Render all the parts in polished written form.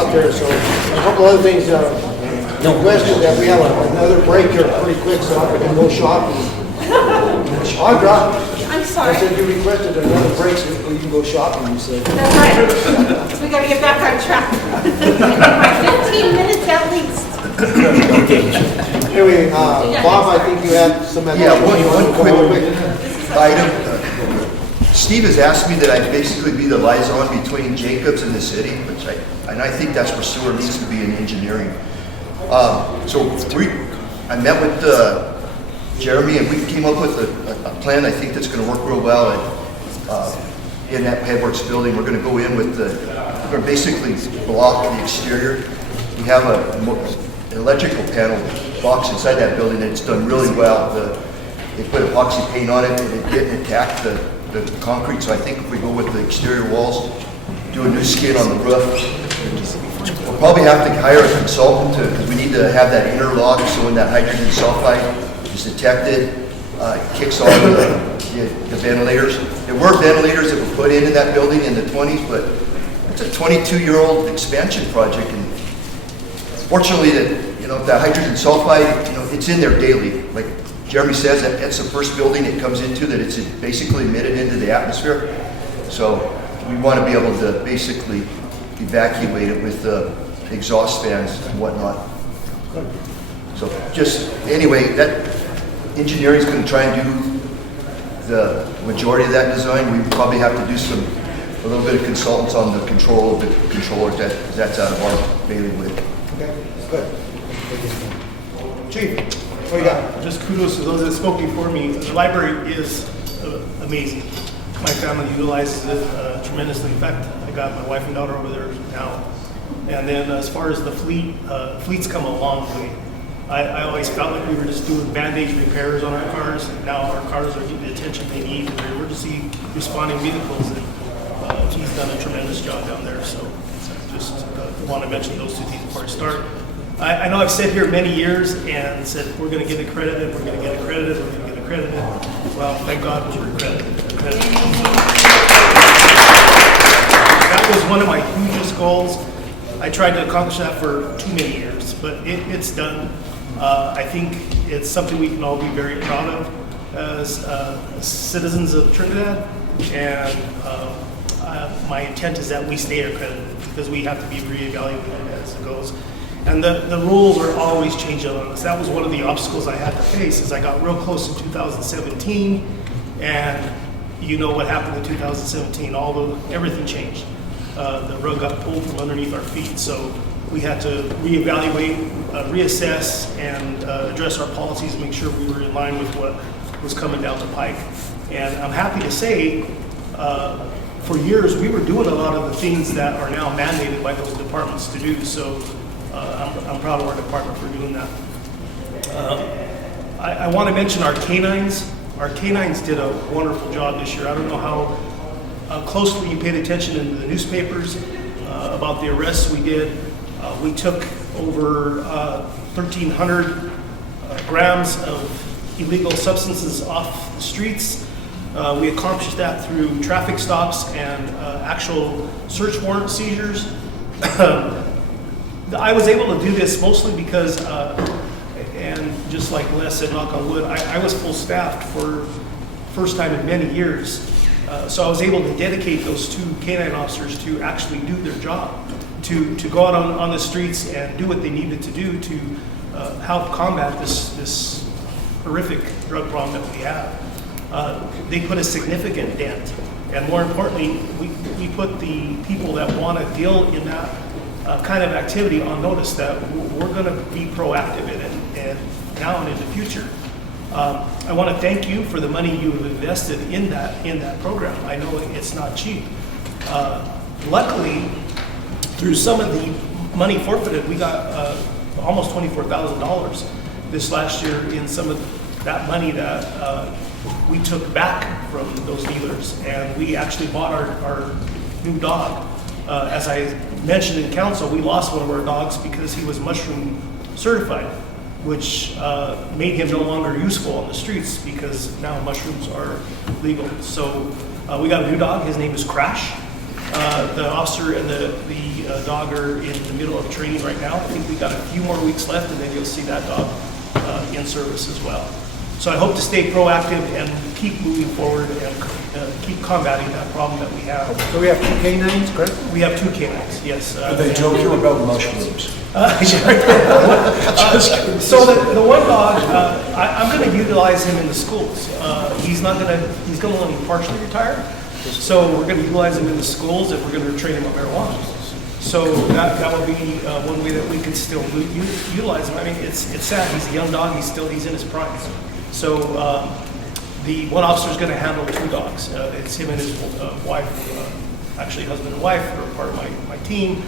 out there, so a couple other things. Requested that we have another break here pretty quick so I can go shopping. Audra, I'm I sorry. said you requested another break so you can go shopping, you said. That's right. So we gotta get back on track. 15 minutes at least. Anyway, Bob, I think you had some. Yeah, one quick item. Steve has asked me that I basically be the liaison between Jacobs and the city, and I think that's where sewer needs to be in engineering. I met with Jeremy, and we came up with a plan I think that's going to work real well in that Headworks building. We're going to go in with we're going to basically block the exterior. We have an electrical panel box inside that building, and it's done really well. They put epoxy paint on it, and it didn't attack the concrete. So I think if we go with the exterior walls, do a new skin on the roof, we'll probably have to hire a consultant because we need to have that interlock so when that hydrogen sulfide is detected, it kicks on the ventilators. There were ventilators that were put in that building in the 20s, but it's a 22-year-old expansion project, and fortunately, the hydrogen sulfide, it's in there daily. Like Jeremy says, that's the first building it comes into that it's basically emitted into the atmosphere. So we want to be able to basically evacuate it with exhaust fans and whatnot. So just anyway, that engineering is going to try and do the majority of that design. We probably have to do a little bit of consultants on the control of the controller. That's out of our bailiwick. Okay, good. Chief, what do you got? Just kudos to those that spoke before me. The library is amazing. My family utilizes it tremendously. In fact, I got my wife and daughter over there now. And then as far as the fleet's come a long way. I always felt like we were just doing band-aid repairs on our cars. And now our cars are getting the attention they need. And they're emergency responding vehicles. And he's done a tremendous job down there. So just want to mention those two things before I start. I know I've said here many years and said we're going to get accredited, we're going to get accredited, we're going to get accredited. Well, thank God we're accredited. That was one of my hugest goals. I tried to accomplish that for too many years, but it's done. I think it's something we can all be very proud of as citizens of Trinidad, and my intent is that we stay accredited because we have to be reevaluated as it goes. And the rules are always changing on us. That was one of the obstacles I had to face as I got real close in 2017, and you know what happened in 2017, everything changed. The rug got pulled from underneath our feet, so we had to reevaluate, reassess, and address our policies, make sure we were in line with what was coming down the pike. And I'm happy to say, for years, we were doing a lot of the things that are now mandated by those departments to do, so I'm proud of our department for doing that. I want to mention our canines. Our canines did a wonderful job this year. I don't know how closely you paid attention in the newspapers about the arrests we did. We took over 1,300 grams of illegal substances off the streets. We accomplished that through traffic stops and actual search warrant seizures. I was able to do this mostly because, and just like Les said, knock on wood, I was full staffed for first time in many years. So I was able to dedicate those two canine officers to actually do their job, to go out on the streets and do what they needed to do to help combat this horrific drug problem that we have. They put a significant dent, and more importantly, we put the people that want to deal in that kind of activity on notice that we're going to be proactive in it, and now and in the future. I want to thank you for the money you have invested in that program. I know it's not cheap. Luckily, through some of the money forfeited, we got almost $24,000 this last year in some of that money that we took back from those dealers, and we actually bought our new dog. As I mentioned in council, we lost one of our dogs because he was mushroom certified, which made him no longer useful on the streets because now mushrooms are legal. So we got a new dog. His name is Crash, The officer and the dog are in the middle of training right now. I think we got a few more weeks left, and then you'll see that dog in service as well. So I hope to stay proactive and keep moving forward and keep combating that problem that we have. So we have 2 canines, correct? We have 2 canines, yes. They joke you about mushrooms. So the one dog, I'm going to utilize him in the schools. He's going to only partially retire. So we're going to utilize him in the schools, and we're going to train him on marijuana. So that will be one way that we can still utilize him. I mean, it's sad. He's a young dog. He's in his prime. So the one officer is going to handle 2 dogs. It's him and his wife, actually husband and wife, are part of my team.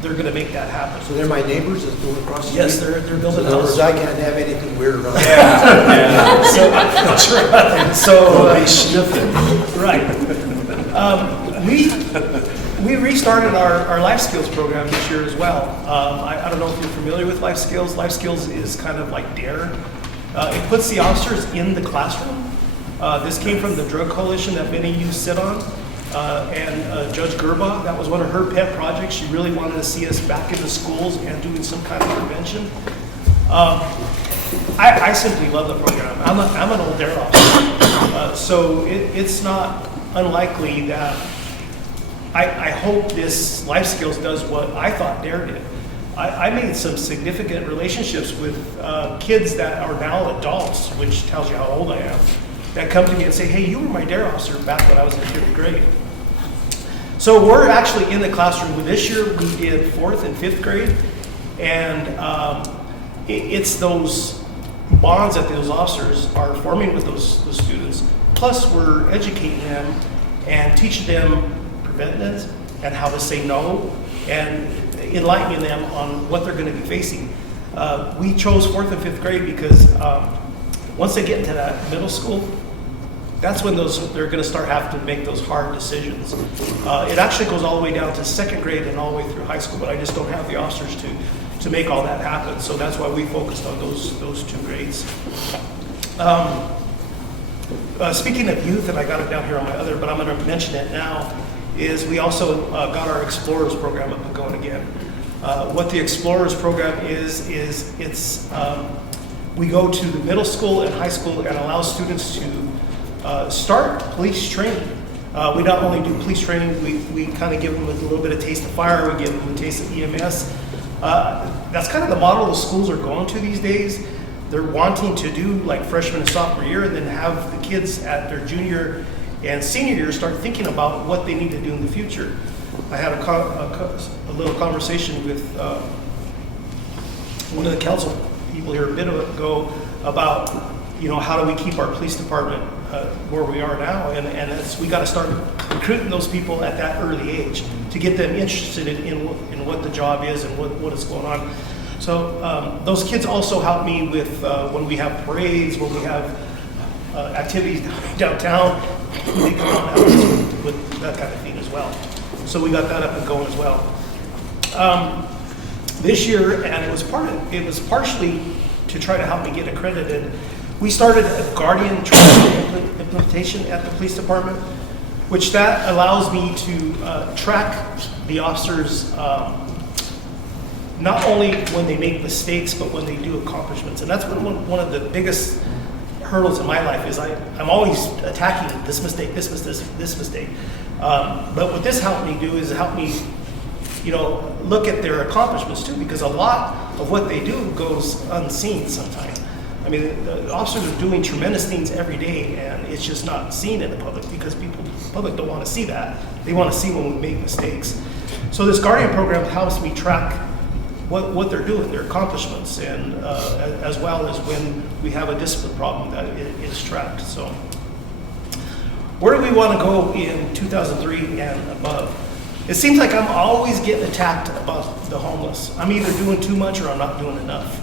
They're going to make that happen. So they're my neighbors that's going across the street? Yes, they're building In a other house. words, I can't have anything weird around. So that's right. So They sniffing. right. We restarted our life skills program this year as well. I don't know if you're familiar with life skills. Life skills is kind of like DARE. It puts the officers in the classroom. This came from the drug coalition that many of you sit on. And Judge Gerba, that was one of her pet projects. She really wanted to see us back in the schools and doing some kind of prevention. I simply love the program. I'm an old DARE officer, so it's not unlikely that I hope this life skills does what I thought DARE did. I made some significant relationships with kids that are now adults, which tells you how old I am, that come to me and say, hey, you were my DARE officer back when I was in 5th grade. So we're actually in the classroom. This year we did 4th and 5th grade, and it's those bonds that those officers are forming with those students. Plus we're educating them and teaching them preventives and how to say no, and enlightening them on what they're going to be facing. We chose 4th and 5th grade because once they get into that middle school, that's when they're going to start having to make those hard decisions. It actually goes all the way down to 2nd grade and all the way through high school, but I just don't have the officers to make all that happen. So that's why we focused on those 2 grades. Speaking of youth, and I got it down here on my other, but I'm going to mention it now, is we also got our Explorers program up and going again. What the Explorers program is it's we go to the middle school and high school and allow students to start police training. We not only do police training, we kind of give them a little bit of taste of fire, we give them a taste of EMS. That's kind of the model the schools are going to these days. They're wanting to do like freshman and sophomore year and then have the kids at their junior and senior year start thinking about what they need to do in the future. I had a little conversation with one of the council people here a bit ago about, how do we keep our police department where we are now, and that's, we got to start recruiting those people at that early age to get them interested in what the job is and what is going on. So those kids also help me with when we have parades, when we have activities downtown, they come on with that kind of thing as well. So we got that up and going as well. This year, and it was partially to try to help me get accredited, we started a guardian training implementation at the police department, which that allows me to track the officers not only when they make mistakes, but when they do accomplishments. And that's one of the biggest hurdles in my life is I'm always attacking this mistake. But what this helped me do is help me, look at their accomplishments too, because a lot of what they do goes unseen sometimes. I mean, the officers are doing tremendous things every day, and it's just not seen in the public because the public don't want to see that. They want to see when we make mistakes. So this Guardian program helps me track what they're doing, their accomplishments, and as well as when we have a discipline problem that it is tracked. So where do we want to go in 2003 and above? It seems like I'm always getting attacked about the homeless. I'm either doing too much or I'm not doing enough.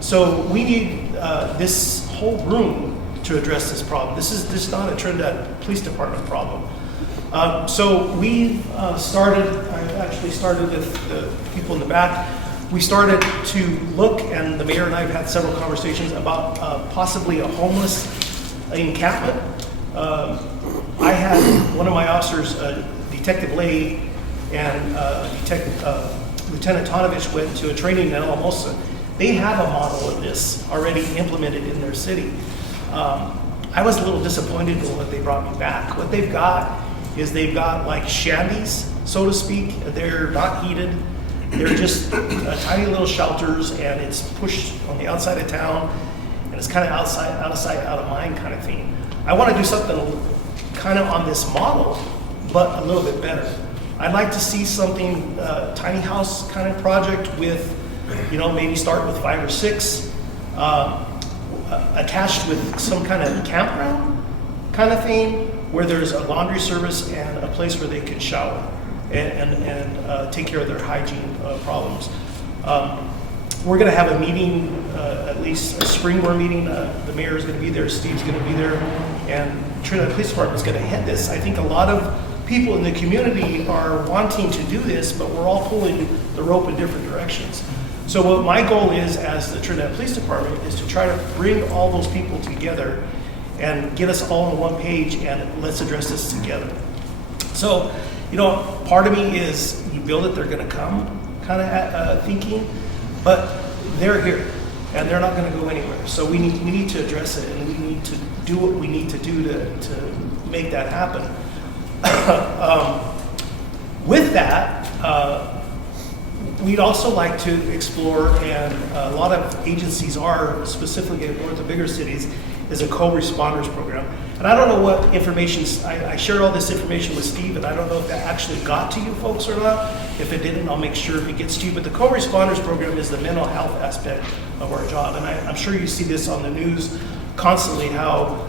So we need this whole room to address this problem. This is not a Trinidad Police Department problem. So we started, I actually started with the people in the back. We started to look, and the mayor and I have had several conversations about possibly a homeless encampment. I had one of my officers, the Detective Lay and Lieutenant Tonovich went to a training in Alamosa. They have a model of this already implemented in their city. I was a little disappointed with what they brought me back. What they've got is they've got like shanties, so to speak. They're not heated. They're just tiny little shelters, and it's pushed on the outside of town, and it's kind of out of sight, out of mind kind of thing. I want to do something kind of on this model, but a little bit better. I'd like to see something, tiny house kind of project with, maybe start with 5 or 6, attached with some kind of campground kind of thing, where there's a laundry service and a place where they can shower and take care of their hygiene problems. We're going to have a meeting, at least a spring board meeting. The mayor is going to be there, Steve's going to be there, and Trinidad Police Department is going to head this. I think a lot of people in the community are wanting to do this, but we're all pulling the rope in different directions. So what my goal is as the Trinidad Police Department is to try to bring all those people together and get us all on one page, and let's address this together. So, part of me is you build it, they're going to come kind of thinking, but they're here and they're not going to go anywhere. So we need to address it, and we need to do what we need to do to make that happen. With that, we'd also like to explore, and a lot of agencies are, specifically in one of the bigger cities, is a co-responders program. And I don't know what information, I shared all this information with Steve, and I don't know if that actually got to you folks or not. If it didn't, I'll make sure it gets to you. But the co-responders program is the mental health aspect of our job. And I'm sure you see this on the news constantly, how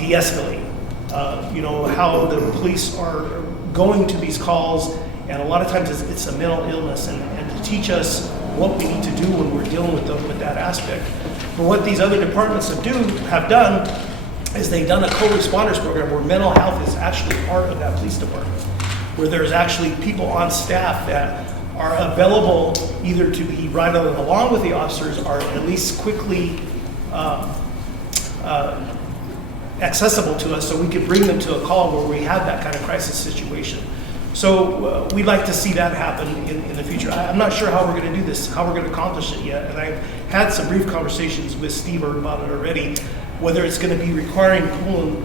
de-escalate, how the police are going to these calls, and a lot of times it's a mental illness, and to teach us what we need to do when we're dealing with that aspect. But what these other departments have done is they've done a co-responders program where mental health is actually part of that police department, where there's actually people on staff that are available either to be riding along with the officers or at least quickly accessible to us, so we could bring them to a call where we have that kind of crisis situation. So we'd like to see that happen in the future. I'm not sure how we're going to do this, how we're going to accomplish it yet, and I've had some brief conversations with Steve about it already, whether it's going to be requiring pulling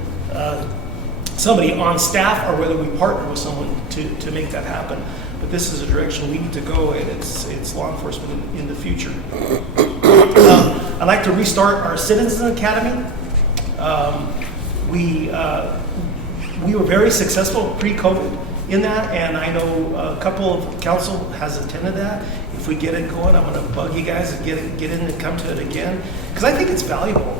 somebody on staff or whether we partner with someone to make that happen. But this is a direction we need to go, and it's law enforcement in the future. I'd like to restart our Citizens Academy. We were very successful pre-COVID in that, and I know a couple of council has attended that. If we get it going, I'm going to bug you guys and get in and come to it again, because I think it's valuable.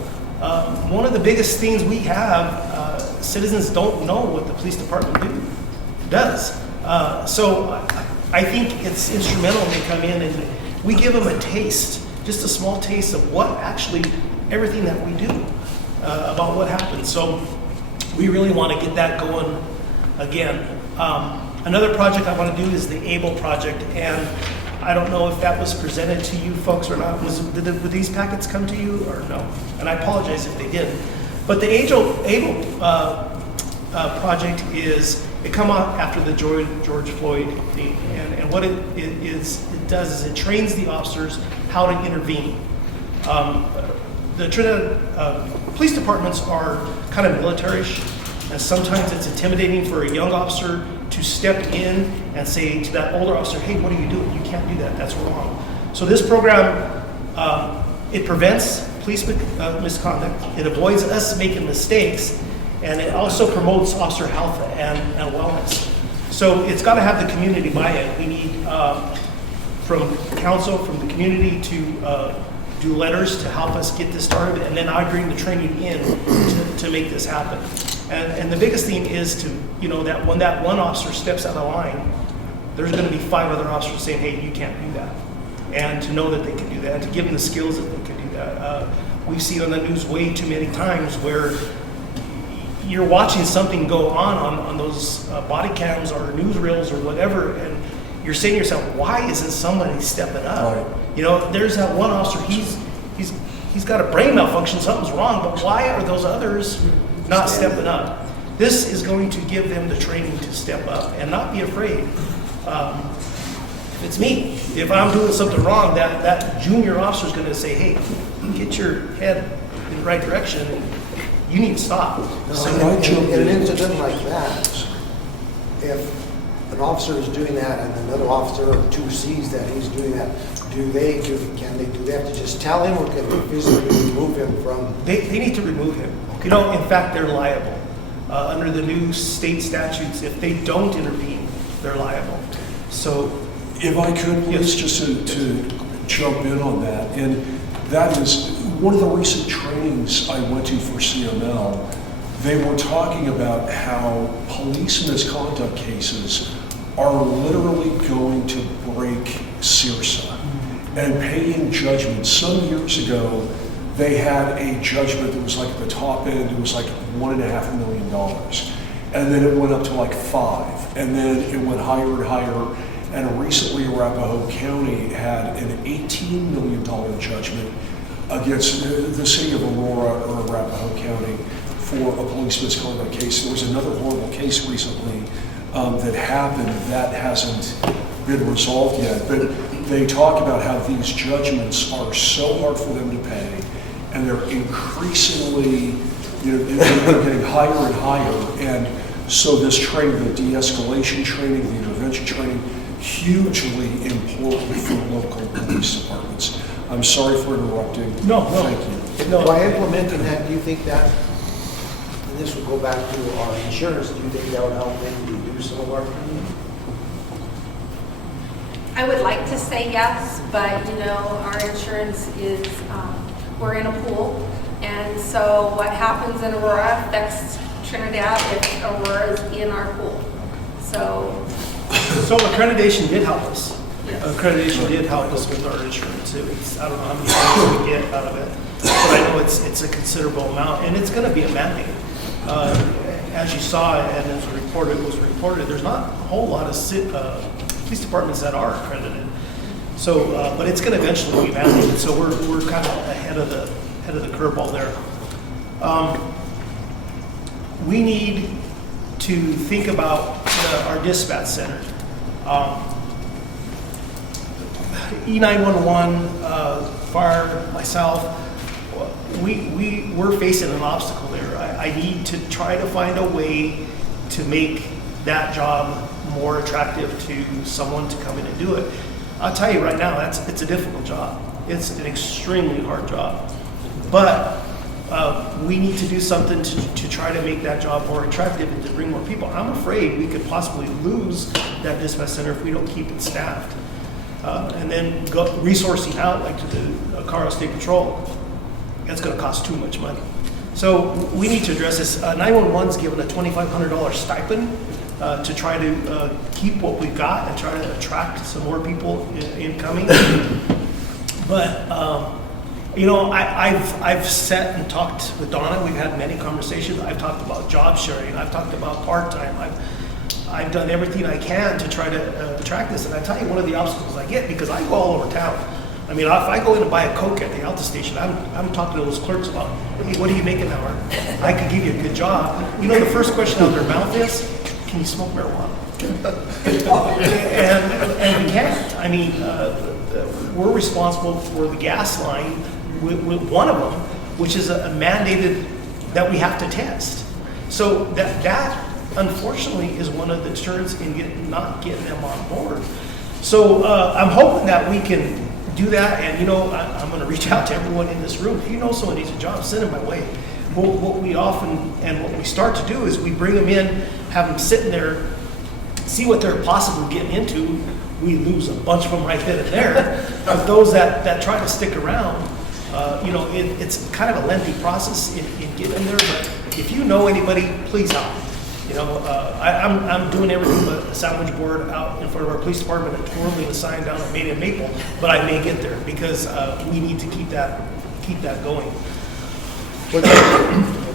One of the biggest things we have, citizens don't know what the police department does. So I think it's instrumental when they come in and we give them a taste, just a small taste of what actually, everything that we do, about what happens. So we really want to get that going again. Another project I want to do is the ABLE project, and I don't know if that was presented to you folks or not. Did these packets come to you or no? And I apologize if they did. But the ABLE project it come out after the George Floyd thing, and what it does is it trains the officers how to intervene. The Trinidad police departments are kind of military-ish, and sometimes it's intimidating for a young officer to step in and say to that older officer, hey, what are you doing? You can't do that, that's wrong. So this program, it prevents police misconduct, it avoids us making mistakes, and it also promotes officer health and wellness. So it's got to have the community buy-in. We need from council, from the community to do letters to help us get this started, and then I bring the training in to make this happen. And the biggest thing is to, that when that one officer steps out of line, there's going to be 5 other officers saying, hey, you can't do that. And to know that they can do that, to give them the skills that they can do that. We've seen on the news way too many times where you're watching something go on those body cams or newsreels or whatever, and you're saying to yourself, why isn't somebody stepping up? Right. There's that one officer, he's got a brain malfunction, something's wrong, but why are those others not stepping up? This is going to give them the training to step up and not be afraid. If it's me, if I'm doing something wrong, that junior officer is going to say, hey, get your head in the right direction. You need to stop. So in an incident like that, if an officer is doing that and another officer or two sees that he's doing that, do they have to just tell him, or can they physically remove him from? They need to remove him. You know, in fact, they're liable. Under the new state statutes, if they don't intervene, they're liable. So, If I could, please, Yes. just to jump in on that, and that is one of the recent trainings I went to for CML. They were talking about how police misconduct cases are literally going to break CIRSA and paying judgments. Some years ago, they had a judgment that was like at the top end, it was like $1.5 million. And then it went up to like 5, and then it went higher and higher. And recently, Arapahoe County had an $18 million judgment against the city of Aurora or Arapahoe County for a police misconduct case. There was another horrible case recently that happened that hasn't been resolved yet. But they talk about how these judgments are so hard for them to pay, and they're increasingly, they're getting higher and higher. And so this training, the de-escalation training, the intervention training, hugely important for local police departments. I'm sorry for interrupting. No. Thank you. By implementing that, do you think that, and this would go back to our insurance, do you think that would help maybe reduce some of our premium? I would like to say yes, but our insurance is, we're in a pool. And so what happens in Aurora affects Trinidad if Aurora is in our pool. So accreditation did help us. Yes. Accreditation did help us with our insurance. I don't know how many points we get out of it, but I know it's a considerable amount, and it's going to be a mandate. As you saw, and as was reported, there's not a whole lot of police departments that are accredited. So, but it's going to eventually be mandated. So we're kind of ahead of the curveball there. We need to think about our dispatch center. E911, fire, myself, we're facing an obstacle there. I need to try to find a way to make that job more attractive to someone to come in and do it. I'll tell you right now, it's a difficult job. It's an extremely hard job. But we need to do something to try to make that job more attractive and to bring more people. I'm afraid we could possibly lose that dispatch center if we don't keep it staffed. And then go resourcing out, like to the Colorado State Patrol, that's going to cost too much money. So we need to address this. 911's given a $2,500 stipend to try to keep what we've got and try to attract some more people incoming. But I've sat and talked with Donna. We've had many conversations. I've talked about job sharing. I've talked about part-time. I've done everything I can to try to attract this. And I tell you, one of the obstacles I get, because I go all over town. I mean, if I go in and buy a Coke at the Alta station, I'm talking to those clerks about, hey, what are you making an hour? I could give you a good job. The first question out of their mouth is, can you smoke marijuana? and we can't. I mean, we're responsible for the gas line with one of them, which is a mandated that we have to test. So that unfortunately is one of the deterrents in not getting them on board. So I'm hoping that we can do that, and I'm going to reach out to everyone in this room. If you know someone needs a job, send them my way. What we often and what we start to do is we bring them in, have them sitting there, see what they're possibly getting into. We lose a bunch of them right then and there. But those that try to stick around, it's kind of a lengthy process in getting there. But if you know anybody, please help. I'm doing everything but a sandwich board out in front of our police department and twirling the sign down at Main and Maple, but I may get there because we need to keep that going.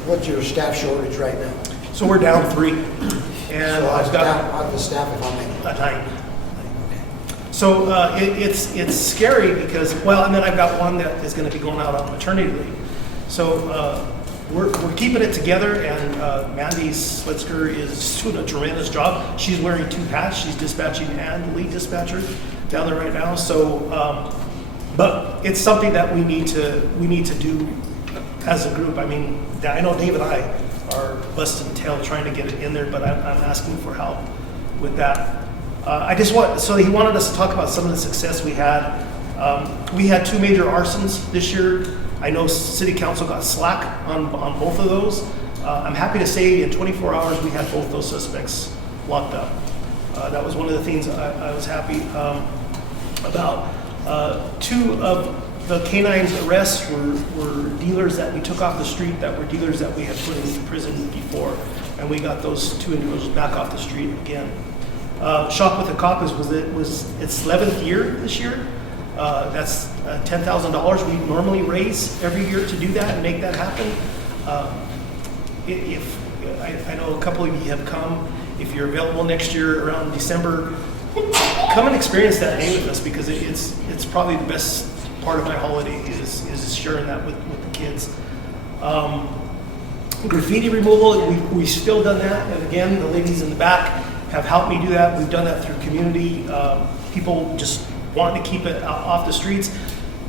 What's your staff shortage right now? So we're down 3, and So I've got out of the staff, if how many? a 9. So it's scary because, and then I've got one that is going to be going out on maternity leave. So we're keeping it together, and Mandy Slitzker is doing a tremendous job. She's wearing 2 hats. She's dispatching and lead dispatcher down there right now. So, but it's something that we need to do as a group. I mean, I know Dave and I are busting tail trying to get it in there, but I'm asking for help with that. So he wanted us to talk about some of the success we had. We had 2 major arsons this year. I know City Council got slack on both of those. I'm happy to say in 24 hours we had both those suspects locked up. That was one of the things I was happy about. 2 of the canines arrests were dealers that we took off the street, that were dealers that we had put in prison before, and we got those 2 individuals back off the street again. Shop with a Cop was its 11th year this year. That's $10,000 we normally raise every year to do that and make that happen. I know a couple of you have come. If you're available next year around December, come and experience that day with us, because it's probably the best part of my holiday is sharing that with the kids. Graffiti removal, we've still done that, and again, the ladies in the back have helped me do that. We've done that through community. People just want to keep it off the streets.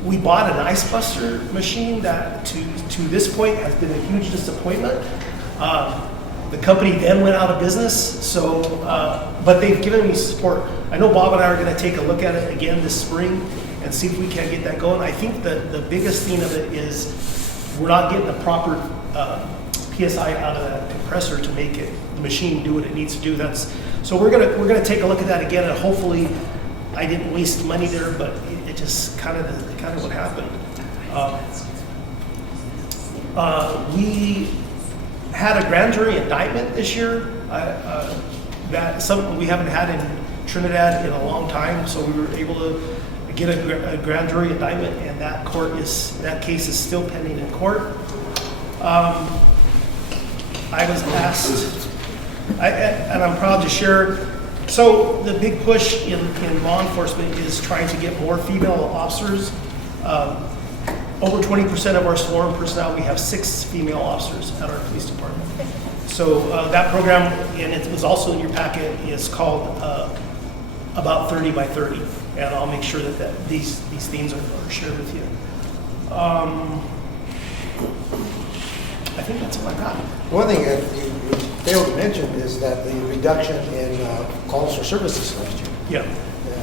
We bought an ice buster machine that to this point has been a huge disappointment. The company then went out of business, so but they've given me support. I know Bob and I are going to take a look at it again this spring and see if we can get that going. I think the biggest thing of it is we're not getting the proper PSI out of that compressor to make the machine do what it needs to do. So we're gonna take a look at that again, and hopefully I didn't waste money there, but it just kind of what happened. We had a grand jury indictment this year. That's something we haven't had in Trinidad in a long time, so we were able to get a grand jury indictment, and that case is still pending in court. I was asked, and I'm proud to share, so the big push in law enforcement is trying to get more female officers. Over 20% of our sworn personnel, we have 6 female officers at our police department. So that program, and it was also in your packet, is called About 30 by 30. And I'll make sure that these themes are shared with you. I think that's all I got. One thing that you failed to mention is that the reduction in calls for services last year. Yeah.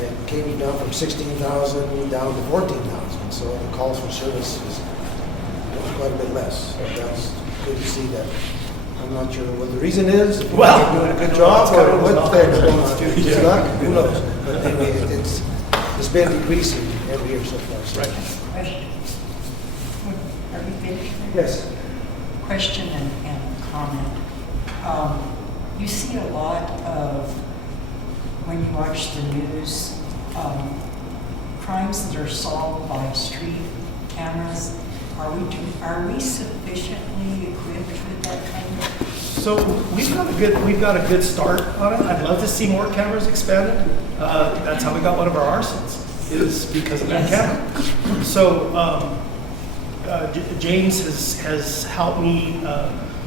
It came down from 16,000 down to 14,000. So the calls for service is quite a bit less. So that's good to see that. I'm not sure what the reason is. If Well, you're doing a good job or what they're going on. Yeah. Luck, who knows? But anyway, it's been decreasing every year so far. So. Right. Question. Are we finished? Yes. Question and comment. You see a lot of, when you watch the news, crimes that are solved by street cameras. Are we sufficiently equipped with that kind of? So we've got a good start on it. I'd love to see more cameras expanded. That's how we got one of our arsons, is because of that camera. So James has helped me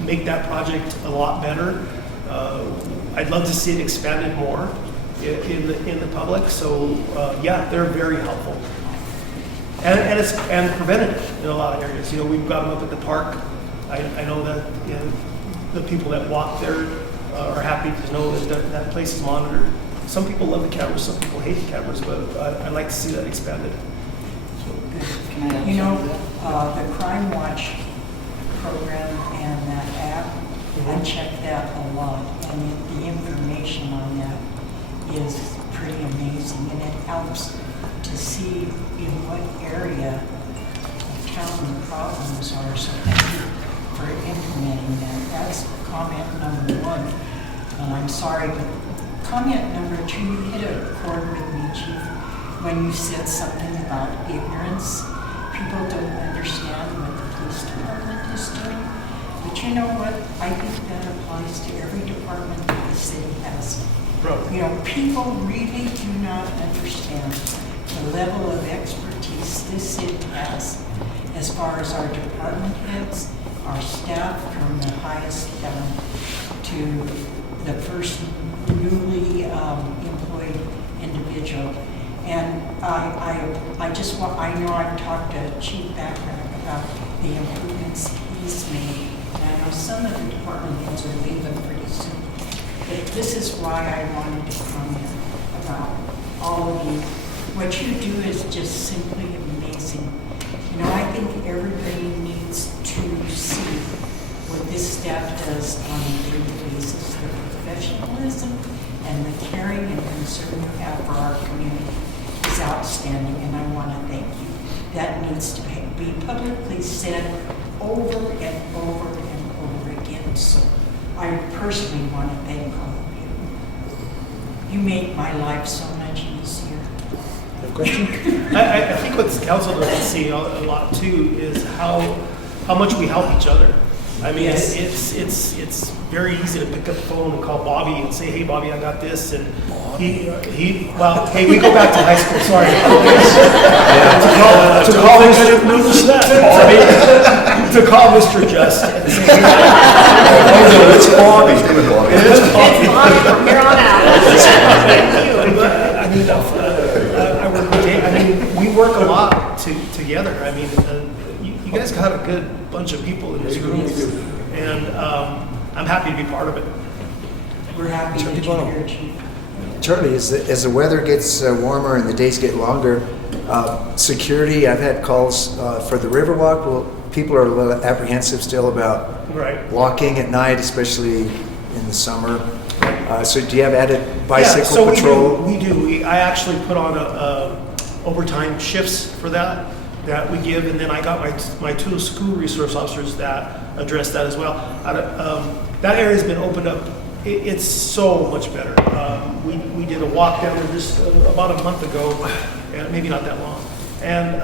make that project a lot better. I'd love to see it expanded more in the public. So yeah, they're very helpful. And it's preventative in a lot of areas. You know, we've got them up at the park. I know that the people that walk there are happy to know that place is monitored. Some people love the cameras, some people hate the cameras, but I'd like to see that expanded. You know, the Crime Watch program and that app, I check that a lot, and the information on that is pretty amazing, and it helps to see in what area of town the problems are. So thank you for implementing that. That's comment number 1. And I'm sorry, but comment number 2, you hit a chord with me, Chief, when you said something about ignorance. People don't understand what the police department is doing. But you know what? I think that applies to every department that the city has. You know, people really do not understand the level of expertise this city has as far as our department heads, our staff from the highest down to the first newly employed individual. And I just want, I know I've talked to Chief Backrack about the improvements he's made. And I know some of the department heads are leaving pretty soon. But this is why I wanted to comment about all of you. What you do is just simply amazing. You know, I think everybody needs to see what this staff does on a daily basis. The professionalism and the caring and concern you have for our community is outstanding, and I want to thank you. That needs to be publicly said over and over and over again. So I personally want to thank all of you. You make my life so much easier. Question? I think what the council doesn't see a lot too is how much we help each other. I mean, Yes. it's very easy to pick up the phone and call Bobby and say, hey, Bobby, I got this. And well, hey, we go back to high school, sorry. To call Mr. Just and say, hey, It's Bobby's name is Bobby. It's on from here on out. I mean, we work a lot together. I mean, you guys got a good bunch of people in this room, and I'm happy to be part of it. We're happy that you're here, Chief. Charlie, as the weather gets warmer and the days get longer, security, I've had calls for the Riverwalk. Well, people are a little apprehensive still about Right. walking at night, especially in the summer. So do you have added bicycle so patrol? We do. I actually put on overtime shifts for that we give, and then I got my two school resource officers that address that as well. That area's been opened up. It's so much better. We did a walk down there just about a month ago, maybe not that long. And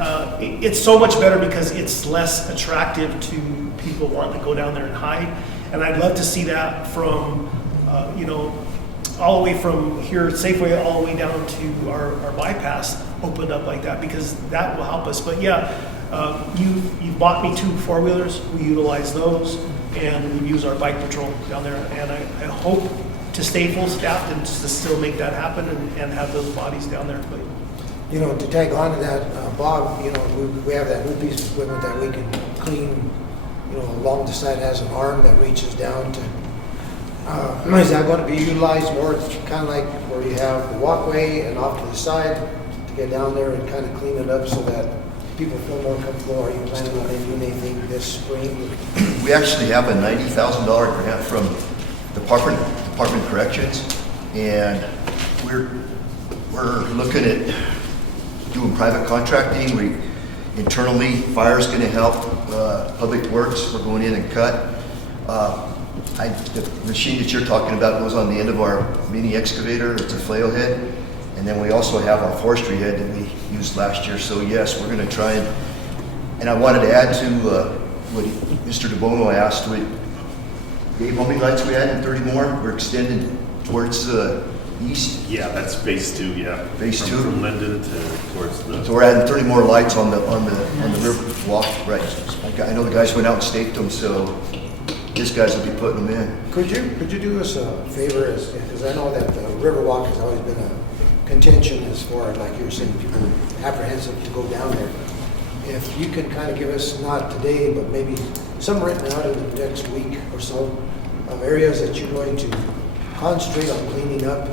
it's so much better because it's less attractive to people wanting to go down there and hide. And I'd love to see that from, all the way from here at Safeway all the way down to our bypass opened up like that, because that will help us. But yeah, you've bought me 2 4-wheelers. We utilize those, and we use our bike patrol down there. And I hope to stay full staffed and to still make that happen and have those bodies down there. But, To tag on to that, Bob, we have that new piece of equipment that we can clean, along the side has an arm that reaches down to, is that going to be utilized more? It's kind of like where you have the walkway and off to the side to get down there and kind of clean it up so that people feel more comfortable. Are you planning on doing anything this spring? We actually have a $90,000 grant from the Department of Corrections, and we're looking at doing private contracting. Internally, fire's going to help. Public Works, we're going in and cut. The machine that you're talking about goes on the end of our mini excavator. It's a flail head. And then we also have our forestry head that we used last year. So yes, we're going to try and I wanted to add to what Mr. DeBono asked. Dave, how many lights we adding? 30 more? We're extending towards the east. Yeah, that's phase 2, yeah. Phase 2? From Linden towards the... So we're adding 30 more lights on the river walk. Right. I know the guys went out and staked them, so these guys will be putting them in. Could you do us a favor, because I know that the Riverwalk has always been a contention as far as, like you were saying, people are apprehensive to go down there. If you could kind of give us, not today, but maybe some written out in the next week or so of areas that you're going to concentrate on cleaning up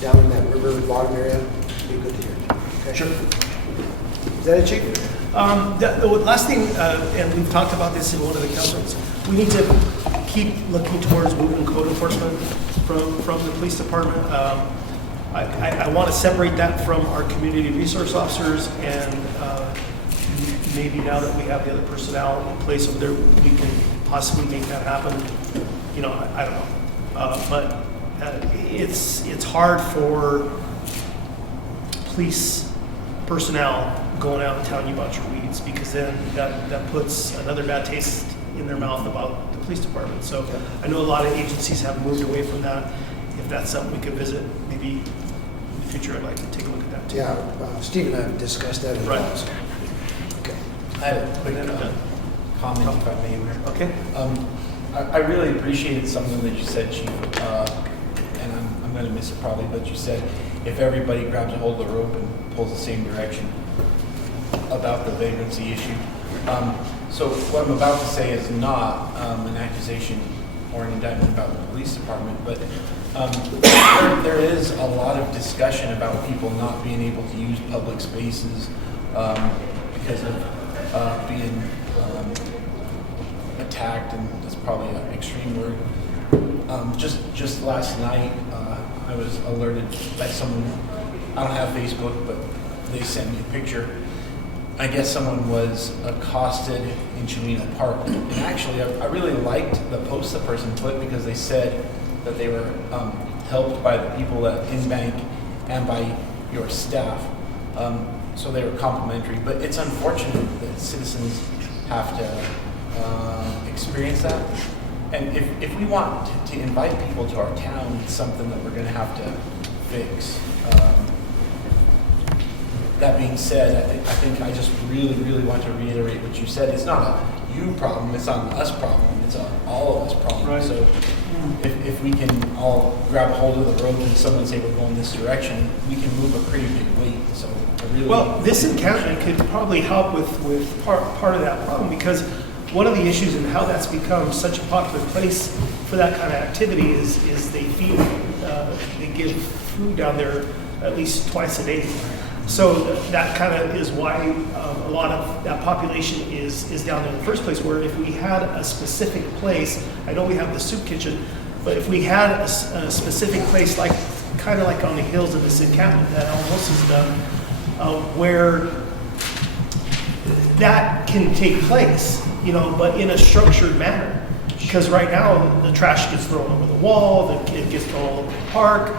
down in that river bottom area, it'd be good to hear. Okay. Sure. Is that it, Chief? the last thing, and we've talked about this in one of the councils, we need to keep looking towards moving code enforcement from the police department. I want to separate that from our community resource officers, and maybe now that we have the other personnel in place over there, we can possibly make that happen. I don't know. But it's hard for police personnel going out and telling you about your weeds, because then that puts another bad taste in their mouth about the police department. So I know a lot of agencies have moved away from that. If that's something we could visit, maybe in the future, I'd like to take a look at that too. Yeah, Steve and I have discussed that as well. Right. So. Okay. I have a quick comment if I may, Mayor. Okay. I really appreciated something that you said, Chief, and I'm going to miss it probably, but you said if everybody grabs a hold of the rope and pulls the same direction about the vagrancy issue. So what I'm about to say is not an accusation or an indictment about the police department, but there is a lot of discussion about people not being able to use public spaces because of being attacked, and that's probably an extreme word. Just last night, I was alerted by someone. I don't have Facebook, but they sent me a picture. I guess someone was accosted in Chimino Park. And actually, I really liked the post the person put because they said that they were helped by the people at InBank and by your staff. So they were complimentary. But it's unfortunate that citizens have to experience that. And if we want to invite people to our town, it's something that we're going to have to fix. That being said, I think I just really want to reiterate what you said. It's not a you problem, it's not an us problem, it's an all of us problem. Right. So if we can all grab hold of the rope and someone's able to go in this direction, we can move a pretty big weight. So I really Well, this encampment could probably help with part of that problem, because one of the issues in how that's become such a popular place for that kind of activity is they feed, they give food down there at least twice a day. So that kind of is why a lot of that population is down there in the first place, where if we had a specific place, I know we have the soup kitchen, but if we had a specific place, like kind of like on the hills of this encampment that almost is done, where that can take place, but in a structured manner. Because right now, the trash gets thrown over the wall, it gets thrown all over the park.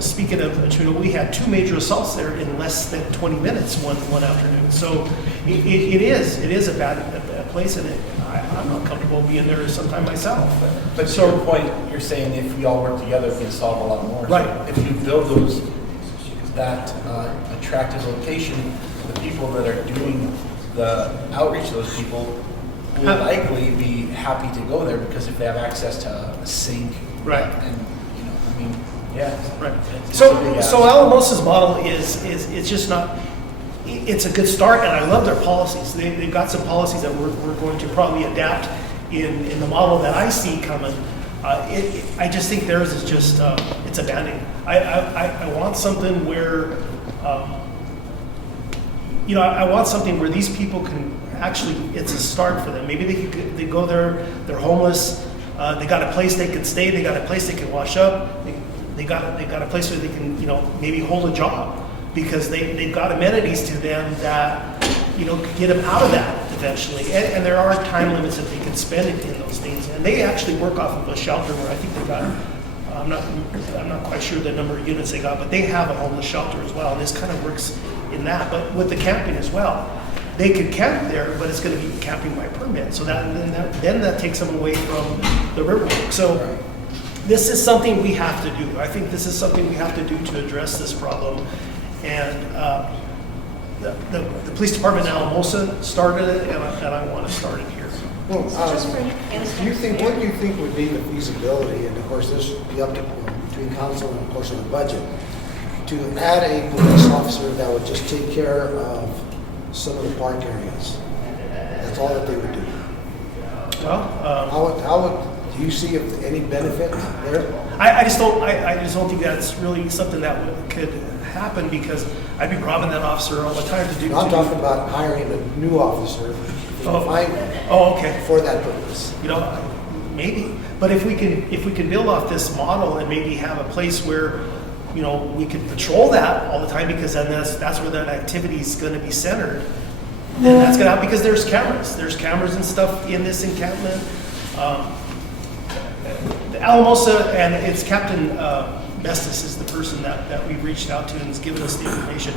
Speaking of Trinidad, we had 2 major assaults there in less than 20 minutes one afternoon. So it is a bad place, and I'm not comfortable being there sometime myself. But to your point, you're saying if we all work together, we can solve a lot more. Right. So if you build that attractive location, the people that are doing the outreach to those people will likely be happy to go there, because if they have access to a sink, Right. And yeah, Right. It's So a big ask. Alamosa's model is it's just not. It's a good start, and I love their policies. They've got some policies that we're going to probably adapt in the model that I see coming. I just think theirs is just it's a band-aid. I want something where I want something where these people can actually, it's a start for them. Maybe they go there, they're homeless, they got a place they can stay, they got a place they can wash up, they got a place where they can maybe hold a job, because they've got amenities to them that could get them out of that eventually. And there are time limits that they can spend in those things. And they actually work off of a shelter where I think they've got, I'm not quite sure the number of units they got, but they have a homeless shelter as well. And this kind of works in that, but with the camping as well. They could camp there, but it's going to be camping by permit. So then that takes them away from the Riverwalk. So this is something we have to do. I think this is something we have to do to address this problem. And the police department in Alamosa started it, and I want to start it here. Well, what do you think would be the feasibility, and of course this would be up to between council and of course the budget, to add a police officer that would just take care of some of the park areas? That's all that they would do. Well, How would do you see if any benefit there? I just don't think that's really something that could happen, because I'd be robbing that officer all the time to do. I'm talking about hiring a new officer Okay. for that purpose. Maybe. But if we can build off this model and maybe have a place where we can patrol that all the time, because then that's where that activity is going to be centered. Then that's going to happen, because there's cameras and stuff in this encampment. Alamosa, and it's Captain Mestis is the person that we've reached out to and has given us the information.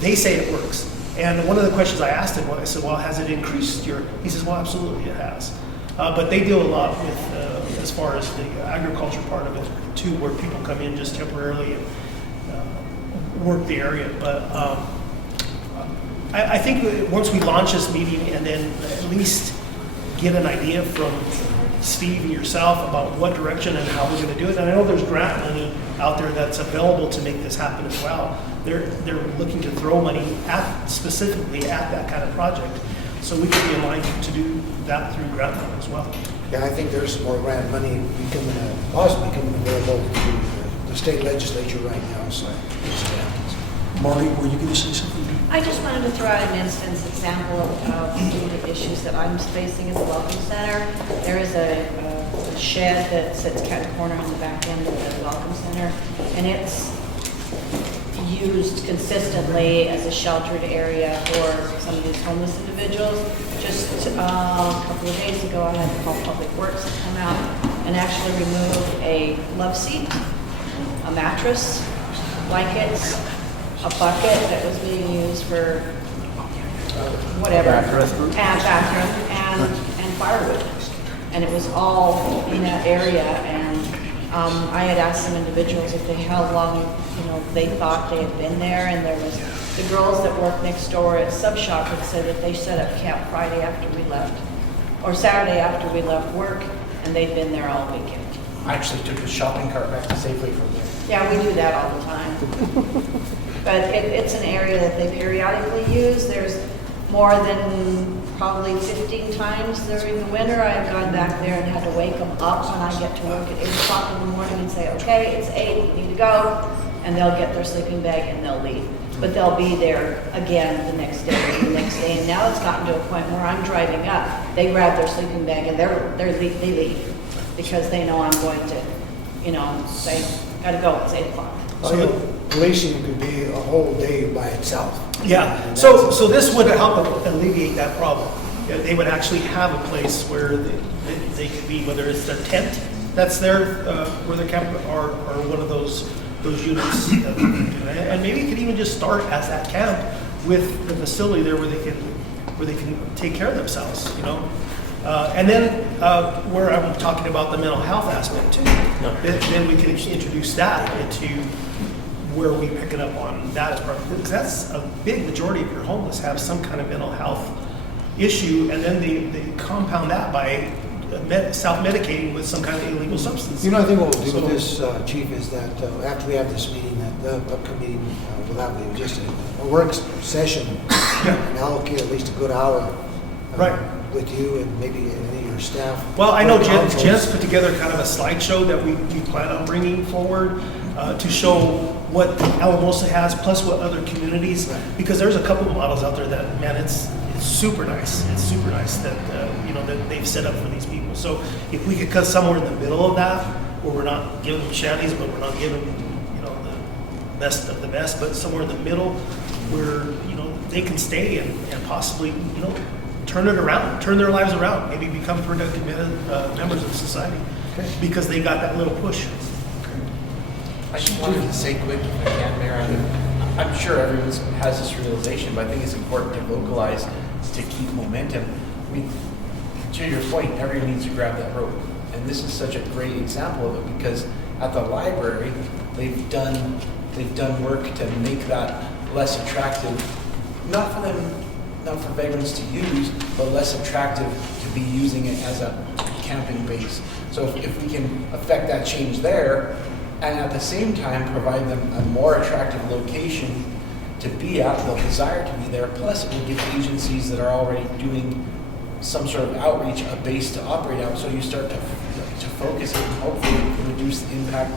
They say it works. And one of the questions I asked him, I said, well, has it increased your... He says, well, absolutely it has. But they deal a lot with, as far as the agriculture part of it too, where people come in just temporarily and work the area. But I think that once we launch this meeting and then at least get an idea from Steve and yourself about what direction and how we're going to do it. And I know there's grant money out there that's available to make this happen as well. They're looking to throw money specifically at that kind of project. So we could be aligned to do that through grant money as well. Yeah, I think there's more grant money possibly becoming available to the state legislature right now, so. Marty, were you going to say something? I just wanted to throw out an instance example of one of the issues that I'm facing at the Welcome Center. There is a shed that sits cat corner on the back end of the Welcome Center, and it's used consistently as a sheltered area for some of these homeless individuals. Just a couple of days ago, I had to call Public Works to come out and actually remove a love seat, a mattress, blankets, a bucket that was being used for whatever, and bathroom, and firewood. And it was all in that area, and I had asked some individuals if how long, they thought they had been there, and there was the girls that work next door at Sub Shop had said that they set up camp Friday after we left, or Saturday after we left work, and they'd been there all weekend. I actually took the shopping cart back to Safeway from there. Yeah, we do that all the time. But it's an area that they periodically use. There's more than probably 15 times during the winter I've gone back there and had to wake them up when I get to work at 8 o'clock in the morning and say, okay, it's 8, we need to go. And they'll get their sleeping bag and they'll leave. But they'll be there again the next day and the next day. And now it's gotten to a point where I'm driving up, they grab their sleeping bag and they leave because they know I'm going to, say, gotta go, it's 8 o'clock. Policing could be a whole day by itself. Yeah, so this would help alleviate that problem. Yeah, they would actually have a place where they could be, whether it's their tent that's there, where they're camping, or one of those units. And maybe it could even just start as that camp with the facility there where they can take care of themselves, And then where I'm talking about the mental health aspect too, then we can introduce that into where we pick it up on that as part of it. Because that's a big majority of your homeless have some kind of mental health issue, and then they compound that by self-medicating with some kind of illegal substance. I think what we'll do with this, Chief, is that after we have this meeting, the upcoming meeting, we'll have just a work session and allocate at least a good hour with you and maybe any of your staff. Well, I know Jen's put together kind of a slideshow that we plan on bringing forward to show what Alamosa has, plus what other communities, because there's a couple of models out there that, man, it's super nice. It's super nice that, that they've set up for these people. So if we could cut somewhere in the middle of that, where we're not giving them shanties, but we're not giving, the best of the best, but somewhere in the middle where, they can stay and possibly, turn it around, turn their lives around, maybe become productive members of society, because they got that little push. I just wanted to say quick, if I can, Mayor, I'm sure everyone has this realization, but I think it's important to localize to keep momentum. I mean, to your point, everyone needs to grab that rope. And this is such a great example of it, because at the library, they've done work to make that less attractive, not for vagrants to use, but less attractive to be using it as a camping base. So if we can affect that change there, and at the same time provide them a more attractive location to be at, they'll desire to be there, plus it will give agencies that are already doing some sort of outreach a base to operate out, so you start to focus it and hopefully reduce the impact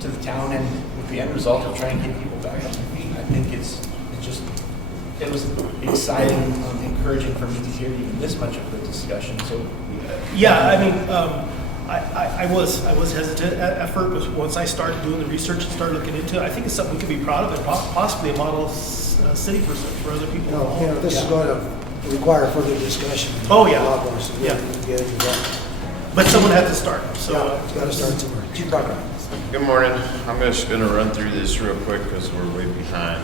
to the town, and with the end result of trying to get people back on their feet. I think it was exciting, encouraging for me to hear even this much of the discussion. So yeah, I mean, I was hesitant at first, but once I started doing the research and started looking into it, I think it's something we could be proud of, and possibly a model city for other people. This is going to require further discussion. Oh, yeah. So we can get into that. But someone had to start, so. Yeah, it's got to start somewhere. Chief Brockman. Good morning. I'm just going to run through this real quick because we're way behind.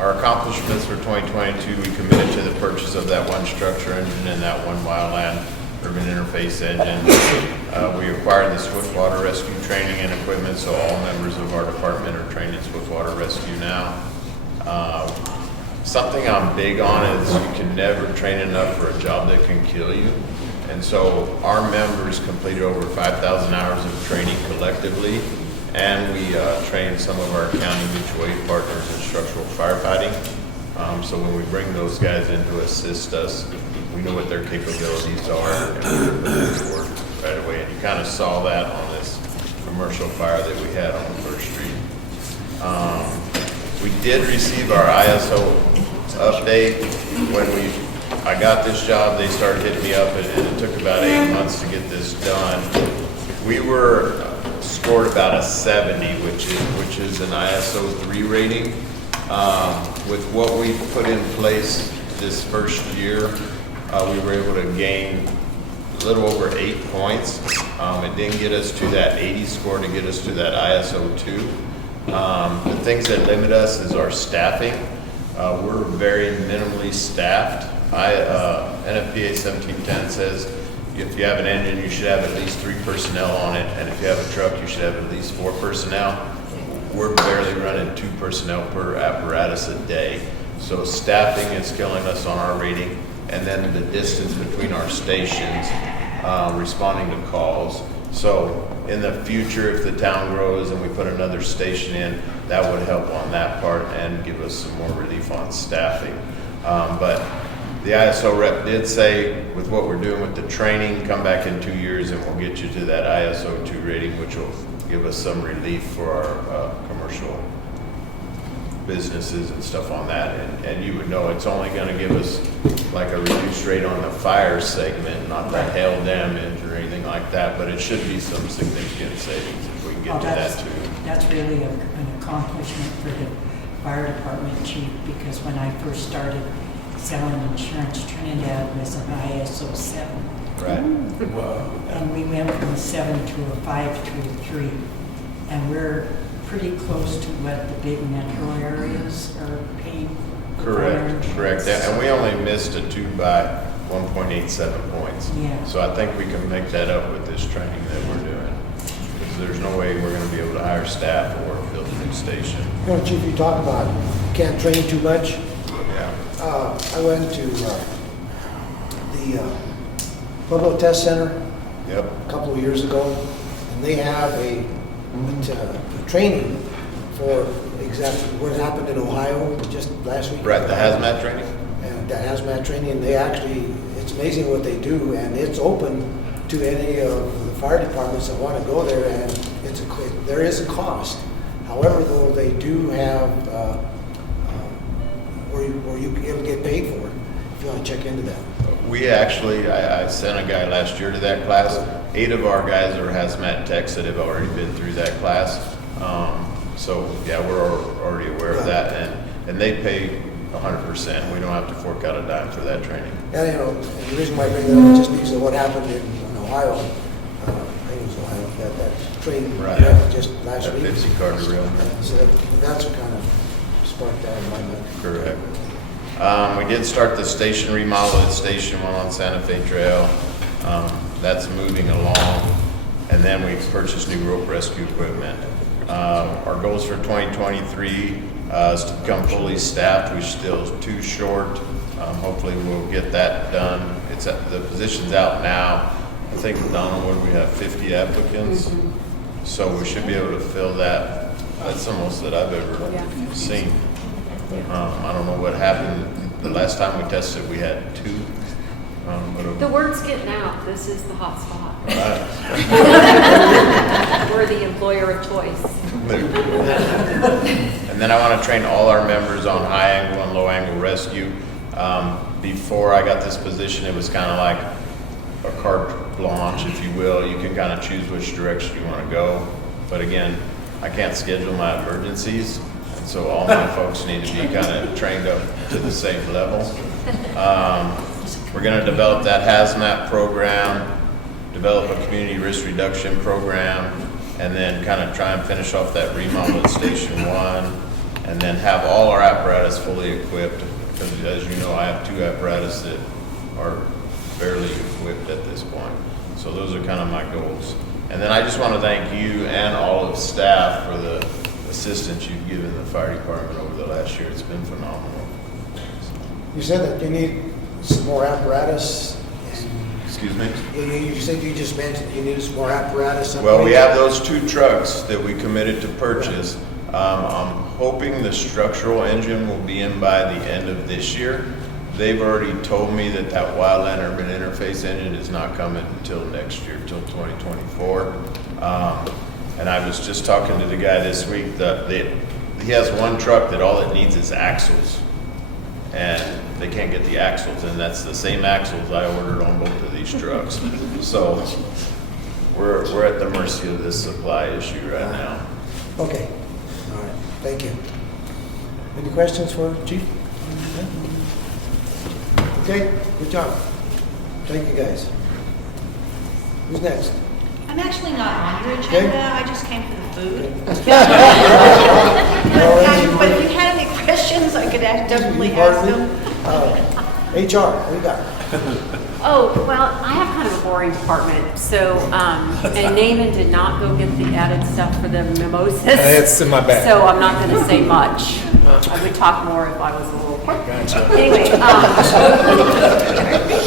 Our accomplishments for 2022, we committed to the purchase of that one structure engine and that one wildland urban interface engine. We acquired the Swiftwater Rescue training and equipment, so all members of our department are trained in Swiftwater Rescue now. something I'm big on is you can never train enough for a job that can kill you. And so our members completed over 5,000 hours of training collectively, and we trained some of our county mutual aid partners in structural firefighting. So when we bring those guys in to assist us, we know what their capabilities are and we put them to work right away. And you kind of saw that on this commercial fire that we had on First Street. We did receive our ISO update. When I got this job, they started hitting me up, and it took about 8 months to get this done. We were scored about a 70, which is an ISO 3 rating. With what we put in place this first year, we were able to gain a little over 8 points. It didn't get us to that 80 score to get us to that ISO 2. The things that limit us is our staffing. We're very minimally staffed. NFPA 1710 says if you have an engine, you should have at least 3 personnel on it, and if you have a truck, you should have at least 4 personnel. We're barely running 2 personnel per apparatus a day. So staffing is killing us on our rating, and then the distance between our stations, responding to calls. So in the future, if the town grows and we put another station in, that would help on that part and give us some more relief on staffing. But the ISO rep did say, with what we're doing with the training, come back in 2 years and we'll get you to that ISO 2 rating, which will give us some relief for our commercial businesses and stuff on that. And you would know it's only going to give us like a reduced rate on the fire segment, not the hail damage or anything like that, but it should be some significant savings if we can get to that too. That's really an accomplishment for the fire department chief, because when I first started selling insurance, Trinidad was an ISO 7. Right. And we went from a 7 to a 5 to a 3. And we're pretty close to what the big metro areas are paying. Correct. And we only missed a 2 by 1.87 points. Yeah. So I think we can make that up with this training that we're doing. Because there's no way we're going to be able to hire staff or build a new station. You know, Chief, you talk about can't train too much. Yeah. I went to the Pueblo Test Center Yep. a couple of years ago, and they have a training for exactly what happened in Ohio just last week. Right, the hazmat training? And that hazmat training, and they actually, it's amazing what they do, and it's open to any of the fire departments that want to go there, and there is a cost. However, though, they do have where it'll get paid for it, if you want to check into that. We actually, I sent a guy last year to that class. 8 of our guys are hazmat techs that have already been through that class. So yeah, we're already aware of that, and they pay 100%. We don't have to fork out a dime for that training. And you know, the reason why I bring that up is just because of what happened in Ohio. I think it was Ohio, that training just last That week. 50 car derailment. So that's what kind of sparked that in my mind. Correct. We did start the station remodel at Station 1 on Santa Fe Trail. That's moving along. And then we purchased new rope rescue equipment. Our goals for 2023 is to become fully staffed. We're still too short. Hopefully we'll get that done. The position's out now. I think, Donald, we have 50 applicants. Mm-hmm. So we should be able to fill that. That's the most that I've ever seen. I don't know what happened. The last time we tested, we had 2. The word's getting out. This is the hot spot. Right. We're the employer of choice. And then I want to train all our members on high angle and low angle rescue. Before I got this position, it was kind of like a carte blanche, if you will. You can kind of choose which direction you want to go. But again, I can't schedule my emergencies. And so all my folks need to be kind of trained up to the same level. We're going to develop that hazmat program, develop a community risk reduction program, and then kind of try and finish off that remodel at Station 1, and then have all our apparatus fully equipped. Because as you know, I have 2 apparatus that are barely equipped at this point. So those are kind of my goals. And then I just want to thank you and all of staff for the assistance you've given the fire department over the last year. It's been phenomenal. You said that you need some more apparatus. Excuse me? You said, you just mentioned you needed some more apparatus. Well, we have those 2 trucks that we committed to purchase. I'm hoping the structural engine will be in by the end of this year. They've already told me that Wildland Urban Interface engine is not coming until next year, till 2024. And I was just talking to the guy this week, he has one truck that all it needs is axles. And they can't get the axles, and that's the same axles I ordered on both of these trucks. So we're at the mercy of this supply issue right now. Okay, all right, thank you. Any questions for Chief? Okay, good job. Thank you, guys. Who's next? I'm actually not on your Okay. agenda, I just came for the food. Well, But if you had any questions, I could definitely ask them. HR, what do you got? Oh, well, I have kind of a boring department, so, and Naaman did not go get the added stuff for the mimosas. It's in my bag. So I'm not gonna say much. I would talk more if I was a little quick. Anyway,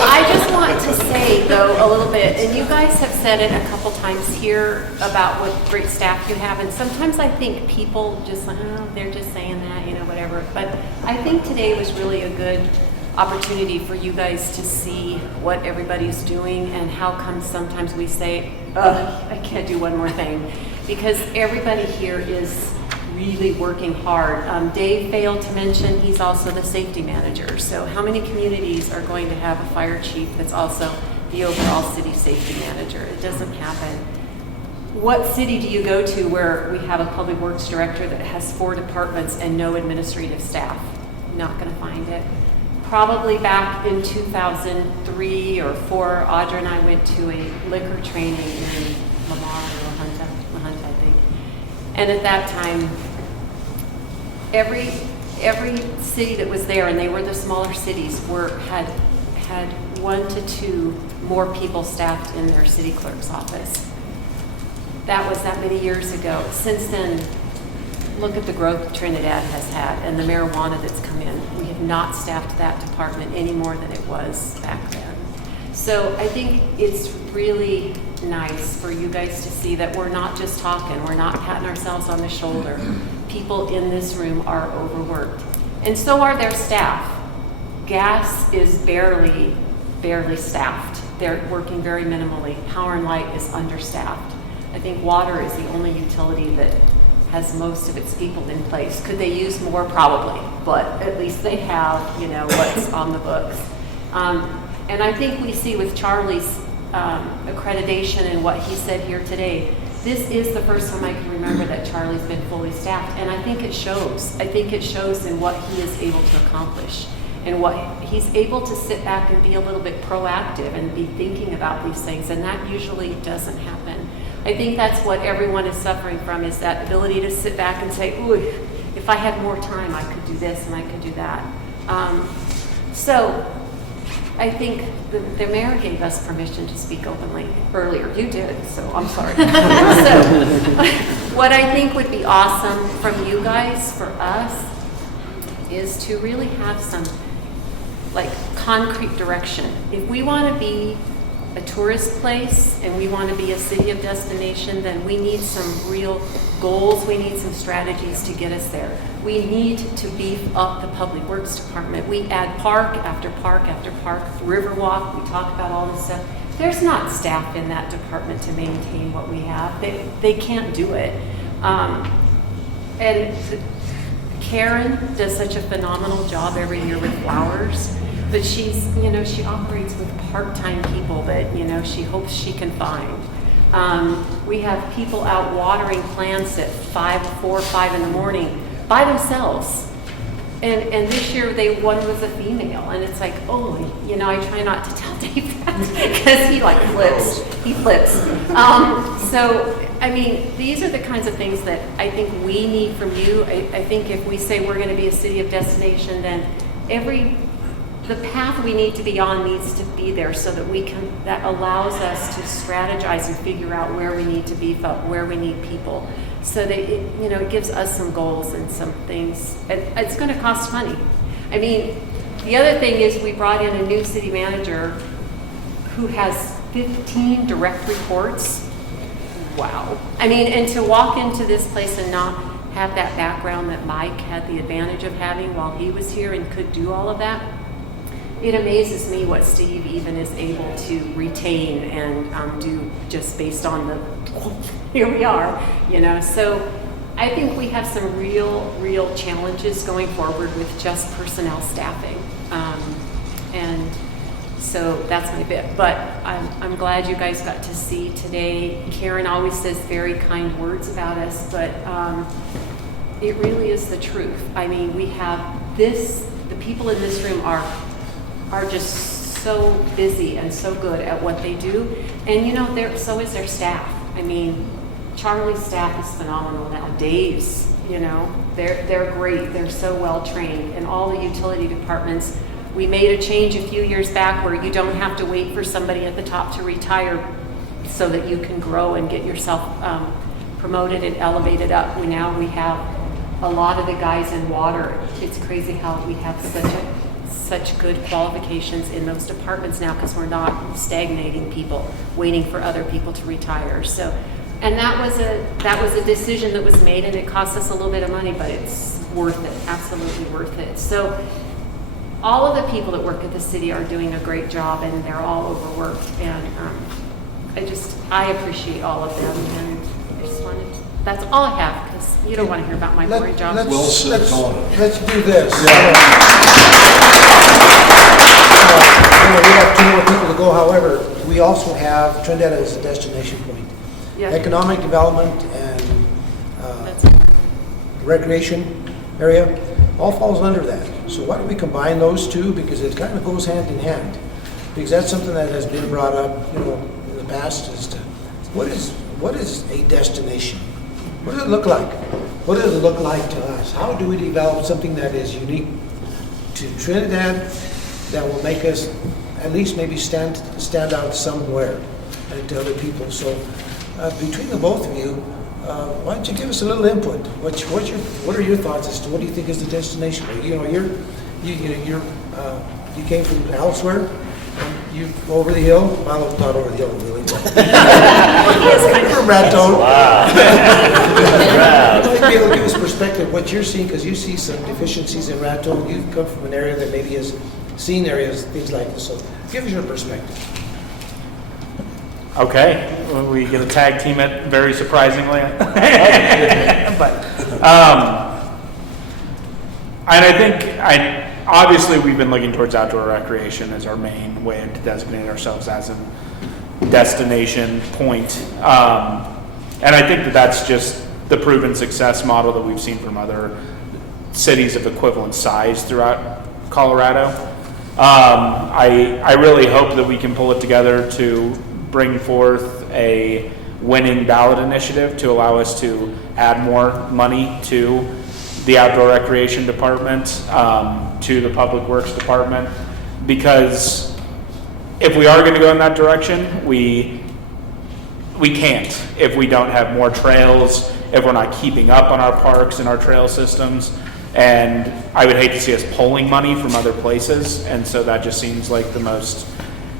I just want to say though a little bit, and you guys have said it a couple times here about what great staff you have, and sometimes I think people just like, oh, they're just saying that, you know, whatever. But I think today was really a good opportunity for you guys to see what everybody's doing and how come sometimes we say, I can't do one more thing, because everybody here is really working hard. Dave failed to mention he's also the safety manager. So how many communities are going to have a fire chief that's also the overall city safety manager? It doesn't happen. What city do you go to where we have a public works director that has 4 departments and no administrative staff? Not going to find it. Probably back in 2003 or 4, Audra and I went to a liquor training in Lamar or La Junta, I think. And at that time, every city that was there, and they were the smaller cities, had 1 to 2 more people staffed in their city clerk's office. That was that many years ago. Since then, look at the growth Trinidad has had and the marijuana that's come in. We have not staffed that department any more than it was back then. So I think it's really nice for you guys to see that we're not just talking, we're not patting ourselves on the shoulder. People in this room are overworked. And so are their staff. Gas is barely staffed. They're working very minimally. Power and light is understaffed. I think water is the only utility that has most of its people in place. Could they use more? Probably, but at least they have, you know, what's on the books. And I think we see with Charlie's accreditation and what he said here today, this is the first time I can remember that Charlie's been fully staffed, and I think it shows. I think it shows in what he is able to accomplish and what he's able to sit back and be a little bit proactive and be thinking about these things, and that usually doesn't happen. I think that's what everyone is suffering from, is that ability to sit back and say, ooh, if I had more time, I could do this and I could do that. So I think the mayor gave us permission to speak openly earlier. You did, so I'm sorry. So what I think would be awesome from you guys, for us, is to really have some like concrete direction. If we want to be a tourist place and we want to be a city of destination, then we need some real goals. We need some strategies to get us there. We need to beef up the public works department. We add park after park after park, Riverwalk, we talk about all this stuff. There's not staff in that department to maintain what we have. They can't do it. And Karen does such a phenomenal job every year with flowers. But she's, you know, she operates with part-time people that, you know, she hopes she can find. We have people out watering plants at 4 or 5 in the morning by themselves. And this year, one was a female, and it's like, oh, you know, I try not to tell Dave that because he like flips. He flips. So, I mean, these are the kinds of things that I think we need from you. I think if we say we're going to be a city of destination, then the path we need to be on needs to be there so that that allows us to strategize and figure out where we need to beef up, where we need people, so that it gives us some goals and some things. It's going to cost money. I mean, the other thing is we brought in a new city manager who has 15 direct reports. Wow. I mean, and to walk into this place and not have that background that Mike had the advantage of having while he was here and could do all of that, it amazes me what Steve even is able to retain and do just based on the, here we are, you know. So I think we have some real challenges going forward with just personnel staffing. And so that's my bit. But I'm glad you guys got to see today. Karen always says very kind words about us, but it really is the truth. I mean, we have this, the people in this room are just so busy and so good at what they do. And you know, so is their staff. I mean, Charlie's staff is phenomenal now. Dave's, you know, they're great. They're so well trained. And all the utility departments, we made a change a few years back where you don't have to wait for somebody at the top to retire so that you can grow and get yourself promoted and elevated up. We have a lot of the guys in water. It's crazy how we have such good qualifications in those departments now because we're not stagnating people, waiting for other people to retire. So, and that was a decision that was made, and it cost us a little bit of money, but it's worth it, absolutely worth it. So all of the people that work at the city are doing a great job, and they're all overworked, and I appreciate all of them, and I just wanted to, that's all I have, because you don't want to hear about my boring job. Well said, Donna. Let's do this. We have 2 more people to go. However, we also have Trinidad as a destination point. Yeah. Economic development and That's recreation area all falls under that. So why don't we combine those two, because it kind of goes hand in hand. Because that's something that has been brought up, you know, in the past, as to what is a destination? What does it look like? What does it look like to us? How do we develop something that is unique to Trinidad that will make us at least maybe stand out somewhere to other people? So between the both of you, why don't you give us a little input? What are your thoughts as to what do you think is the destination? You know, you came from elsewhere. You over the hill? Well, not over the hill, really. From Raton. Wow. You might be able to give us perspective what you're seeing, because you see some deficiencies in Raton. You come from an area that maybe has seen areas, things like this. So give us your perspective. Okay, well, we get a tag team it very surprisingly. But, and I think, obviously we've been looking towards outdoor recreation as our main way to designate ourselves as a destination point. And I think that's just the proven success model that we've seen from other cities of equivalent size throughout Colorado. I really hope that we can pull it together to bring forth a winning ballot initiative to allow us to add more money to the outdoor recreation department, to the public works department, because if we are going to go in that direction, we can't if we don't have more trails, if we're not keeping up on our parks and our trail systems. And I would hate to see us pulling money from other places, and so that just seems like the most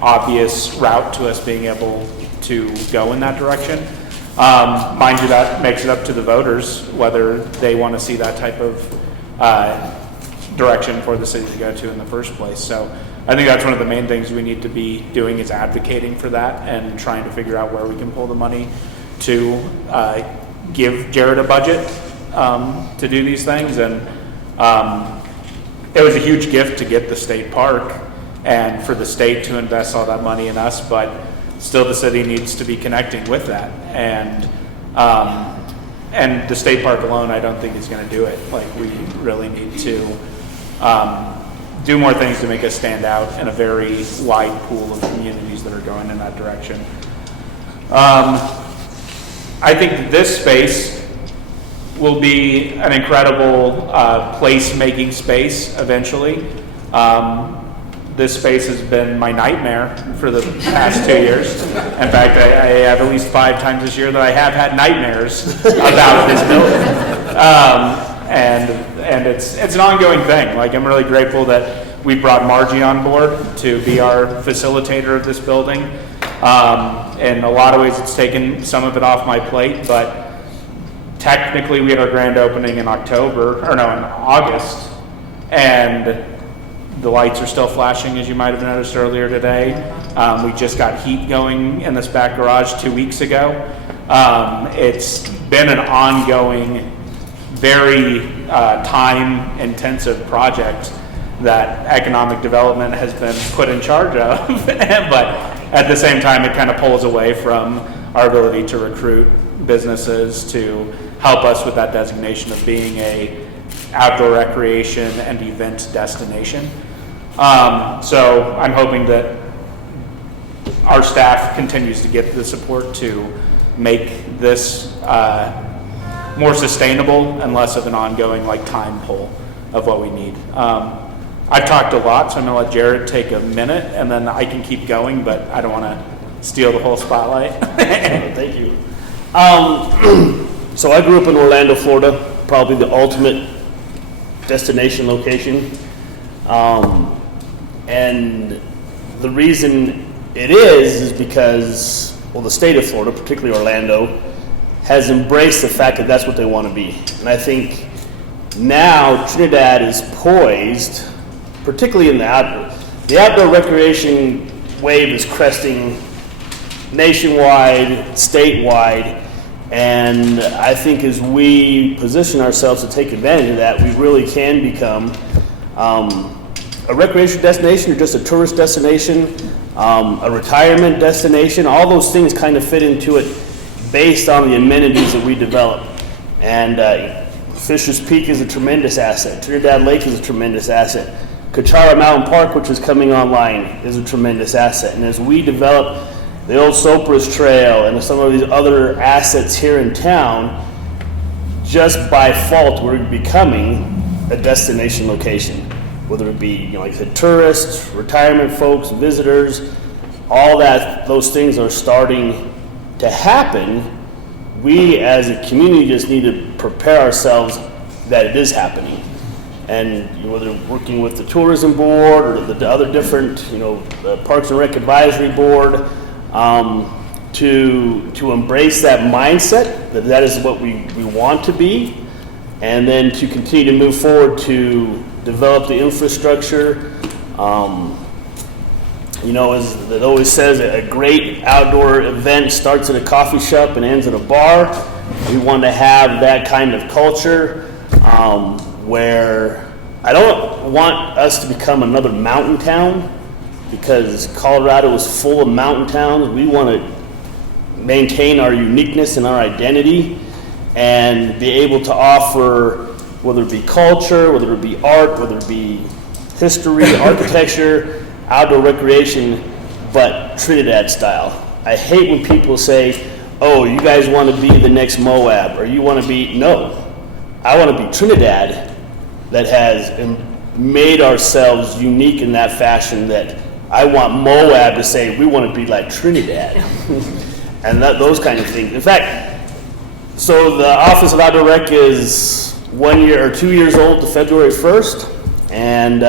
obvious route to us being able to go in that direction. Mind you, that makes it up to the voters whether they want to see that type of direction for the city to go to in the first place. So I think that's one of the main things we need to be doing, is advocating for that and trying to figure out where we can pull the money to give Jared a budget to do these things. And it was a huge gift to get the state park and for the state to invest all that money in us, but still the city needs to be connecting with that. And the state park alone, I don't think is going to do it. Like, we really need to do more things to make us stand out in a very wide pool of communities that are going in that direction. I think that this space will be an incredible place-making space eventually. This space has been my nightmare for the past 2 years. In fact, I have at least 5 times this year that I have had nightmares about this building. And it's an ongoing thing. Like, I'm really grateful that we brought Margie on board to be our facilitator of this building. In a lot of ways, it's taken some of it off my plate, but technically we had our grand opening in August, and the lights are still flashing, as you might have noticed earlier today. We just got heat going in this back garage 2 weeks ago. It's been an ongoing, very time-intensive project that economic development has been put in charge of, but at the same time, it kind of pulls away from our ability to recruit businesses to help us with that designation of being a outdoor recreation and event destination. So I'm hoping that our staff continues to get the support to make this more sustainable and less of an ongoing time pull of what we need. I've talked a lot, so I'm going to let Jared take a minute, and then I can keep going, but I don't want to steal the whole spotlight. Thank you. So I grew up in Orlando, Florida, probably the ultimate destination location. And the reason it is because, well, the state of Florida, particularly Orlando, has embraced the fact that that's what they want to be. And I think now Trinidad is poised, particularly in the outdoor recreation wave is cresting nationwide, statewide, and I think as we position ourselves to take advantage of that, we really can become a recreation destination or just a tourist destination, a retirement destination. All those things kind of fit into it based on the amenities that we develop. And Fisher's Peak is a tremendous asset. Trinidad Lake is a tremendous asset. Cachara Mountain Park, which is coming online, is a tremendous asset. And as we develop the old Sopris Trail and some of these other assets here in town, just by fault, we're becoming a destination location. Whether it be, like I said, tourists, retirement folks, visitors, all that, those things are starting to happen. We as a community just need to prepare ourselves that it is happening. And whether working with the tourism board or the other different, the Parks and Rec Advisory Board, to embrace that mindset that is what we want to be, and then to continue to move forward to develop the infrastructure. As it always says, a great outdoor event starts at a coffee shop and ends at a bar. We want to have that kind of culture where I don't want us to become another mountain town, because Colorado is full of mountain towns. We want to maintain our uniqueness and our identity and be able to offer, whether it be culture, whether it be art, whether it be history, architecture, outdoor recreation, but Trinidad style. I hate when people say, oh, you guys want to be the next Moab, or you want to be, no. I want to be Trinidad that has made ourselves unique in that fashion that I want Moab to say, we want to be like Trinidad. And those kind of things. In fact, so the Office of Outdoor Rec is 1 year or 2 years old to February 1st. And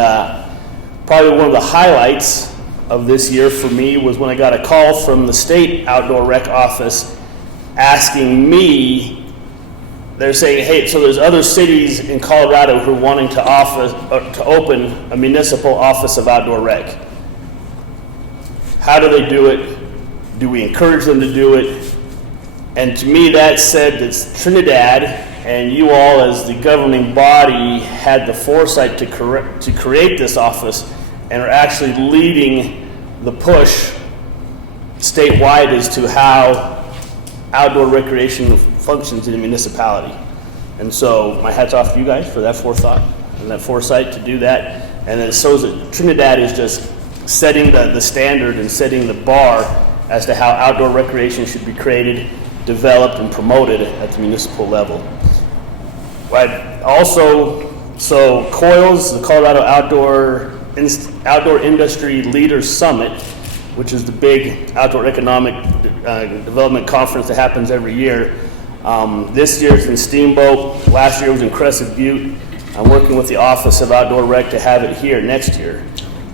probably one of the highlights of this year for me was when I got a call from the state outdoor rec office asking me, they're saying, hey, so there's other cities in Colorado who are wanting to open a municipal office of outdoor rec. How do they do it? Do we encourage them to do it? And to me, that said that Trinidad and you all as the governing body had the foresight to create this office and are actually leading the push statewide as to how outdoor recreation functions in a municipality. And so my hat's off to you guys for that forethought and that foresight to do that. And it shows that Trinidad is just setting the standard and setting the bar as to how outdoor recreation should be created, developed, and promoted at the municipal level. Also, so COILS, the Colorado Outdoor Industry Leaders Summit, which is the big outdoor economic development conference that happens every year. This year it's in Steamboat. Last year was in Crescent Butte. I'm working with the Office of Outdoor Rec to have it here next year.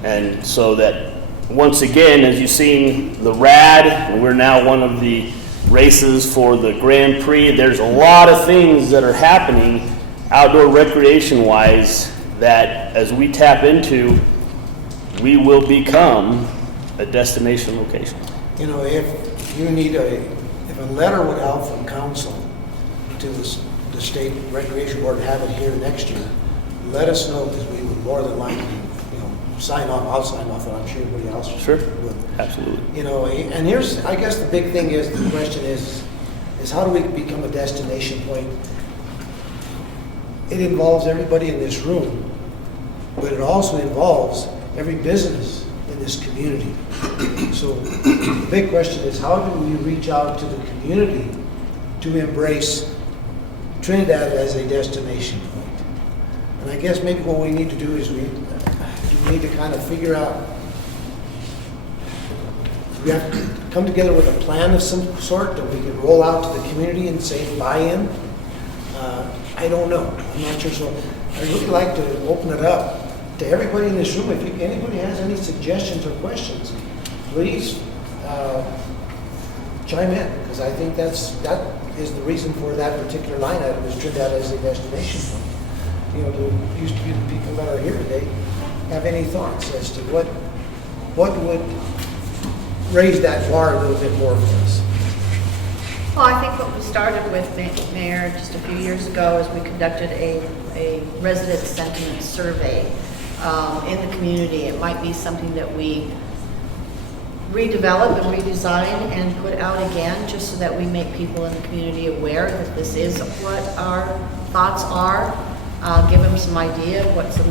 And so that, once again, as you've seen the RAD, and we're now one of the races for the Grand Prix, there's a lot of things that are happening outdoor recreation-wise that as we tap into, we will become a destination location. You know, if you need if a letter went out from council to the state recreation board to have it here next year, let us know, because we would more than likely, sign off. I'll sign off, and I'm sure everybody else Sure, would. absolutely. You know, and here's, I guess the big thing is, the question is how do we become a destination point? It involves everybody in this room, but it also involves every business in this community. So the big question is, how do we reach out to the community to embrace Trinidad as a destination point? And I guess maybe what we need to do is we need to kind of figure out, we have to come together with a plan of some sort that we can roll out to the community and say buy-in. I don't know. I'm not sure. So I'd really like to open it up to everybody in this room. If anybody has any suggestions or questions, please chime in, because I think that is the reason for that particular line item, is Trinidad as a destination point. You know, there used to be the people that are here today have any thoughts as to what would raise that bar a little bit more for us? Well, I think what we started with, Mayor, just a few years ago, is we conducted a resident sentiment survey in the community. It might be something that we redevelop and redesign and put out again, just so that we make people in the community aware that this is what our thoughts are. Give them some idea of what some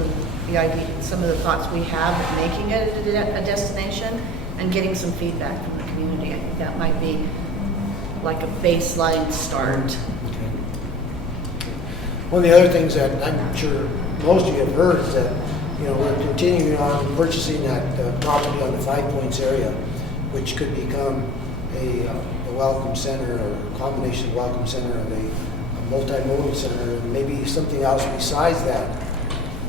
of the thoughts we have of making it a destination, and getting some feedback from the community. I think that might be like a baseline start. Okay. One of the other things that I'm sure most of you have heard is that, we're continuing on purchasing that property on the 5 Points area, which could become a welcome center, or a combination of welcome center and a multimodal center, and maybe something else besides that.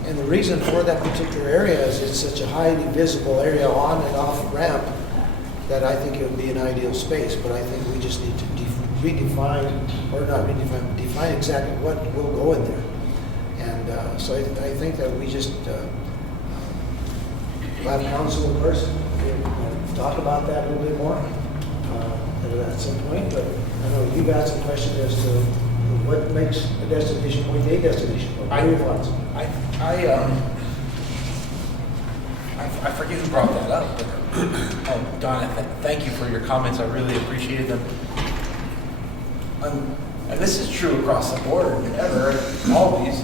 And the reason for that particular area is it's such a highly visible area on and off ramp that I think it would be an ideal space. But I think we just need to define exactly what will go in there. And so I think that we just have council in person, talk about that a little bit more at some point. But I know you've got some questions as to what makes a destination point a destination point. What are your thoughts? I forget who brought that up, but Donna, thank you for your comments. I really appreciated them. And this is true across the board, always.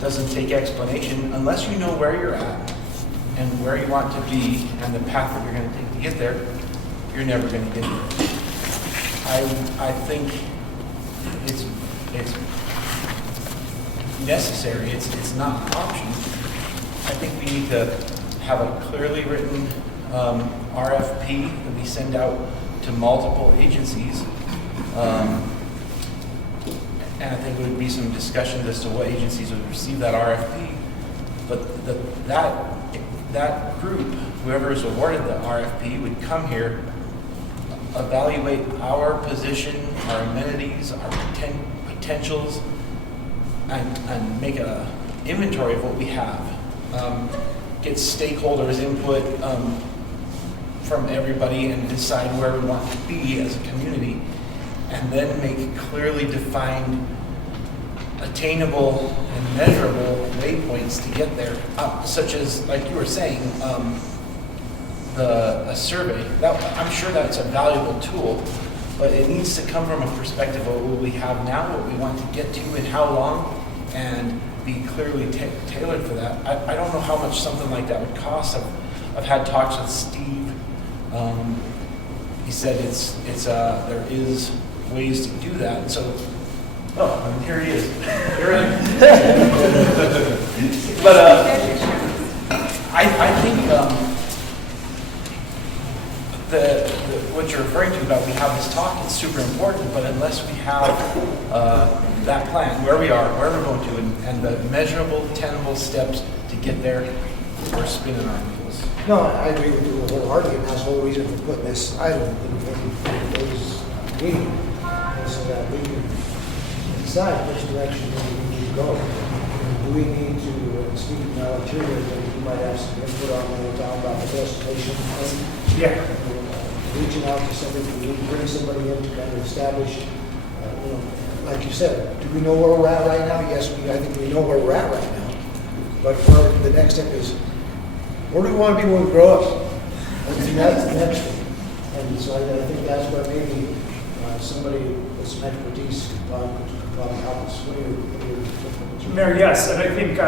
Doesn't take explanation unless you know where you're at and where you want to be and the path that you're going to take to get there. You're never going to get there. I think it's necessary. It's not an option. I think we need to have a clearly written RFP that we send out to multiple agencies. And I think there would be some discussions as to what agencies would receive that RFP. But that group, whoever is awarded the RFP, would come here, evaluate our position, our amenities, our potentials, and make an inventory of what we have. Get stakeholders' input from everybody and decide where we want to be as a community, and then make clearly defined, attainable, and measurable waypoints to get there, such as, like you were saying, a survey. I'm sure that's a valuable tool, but it needs to come from a perspective of what we have now, what we want to get to, and how long, and be clearly tailored for that. I don't know how much something like that would cost. I've had talks with Steve. He said there is ways to do that. So, here he is. But I think what you're referring to about we have this talk, it's super important, but unless we have that plan, where we are, where we're going to, and the measurable, tenable steps to get there, we're spinning our wheels. No, I agree with you wholeheartedly, and that's the whole reason for putting this item in those meeting, so that we can decide which direction we need to go. Do we need to speak now to you, that you might have some input on when we're talking about the destination? Yeah. Reaching out to somebody, we need to bring somebody in to kind of establish, like you said, do we know where we're at right now? Yes, I think we know where we're at right now. But the next step is, where do we want to be when we grow up? That's the next thing. And so I think that's where maybe somebody with some expertise could probably help us. What do you Mayor, yes, and I think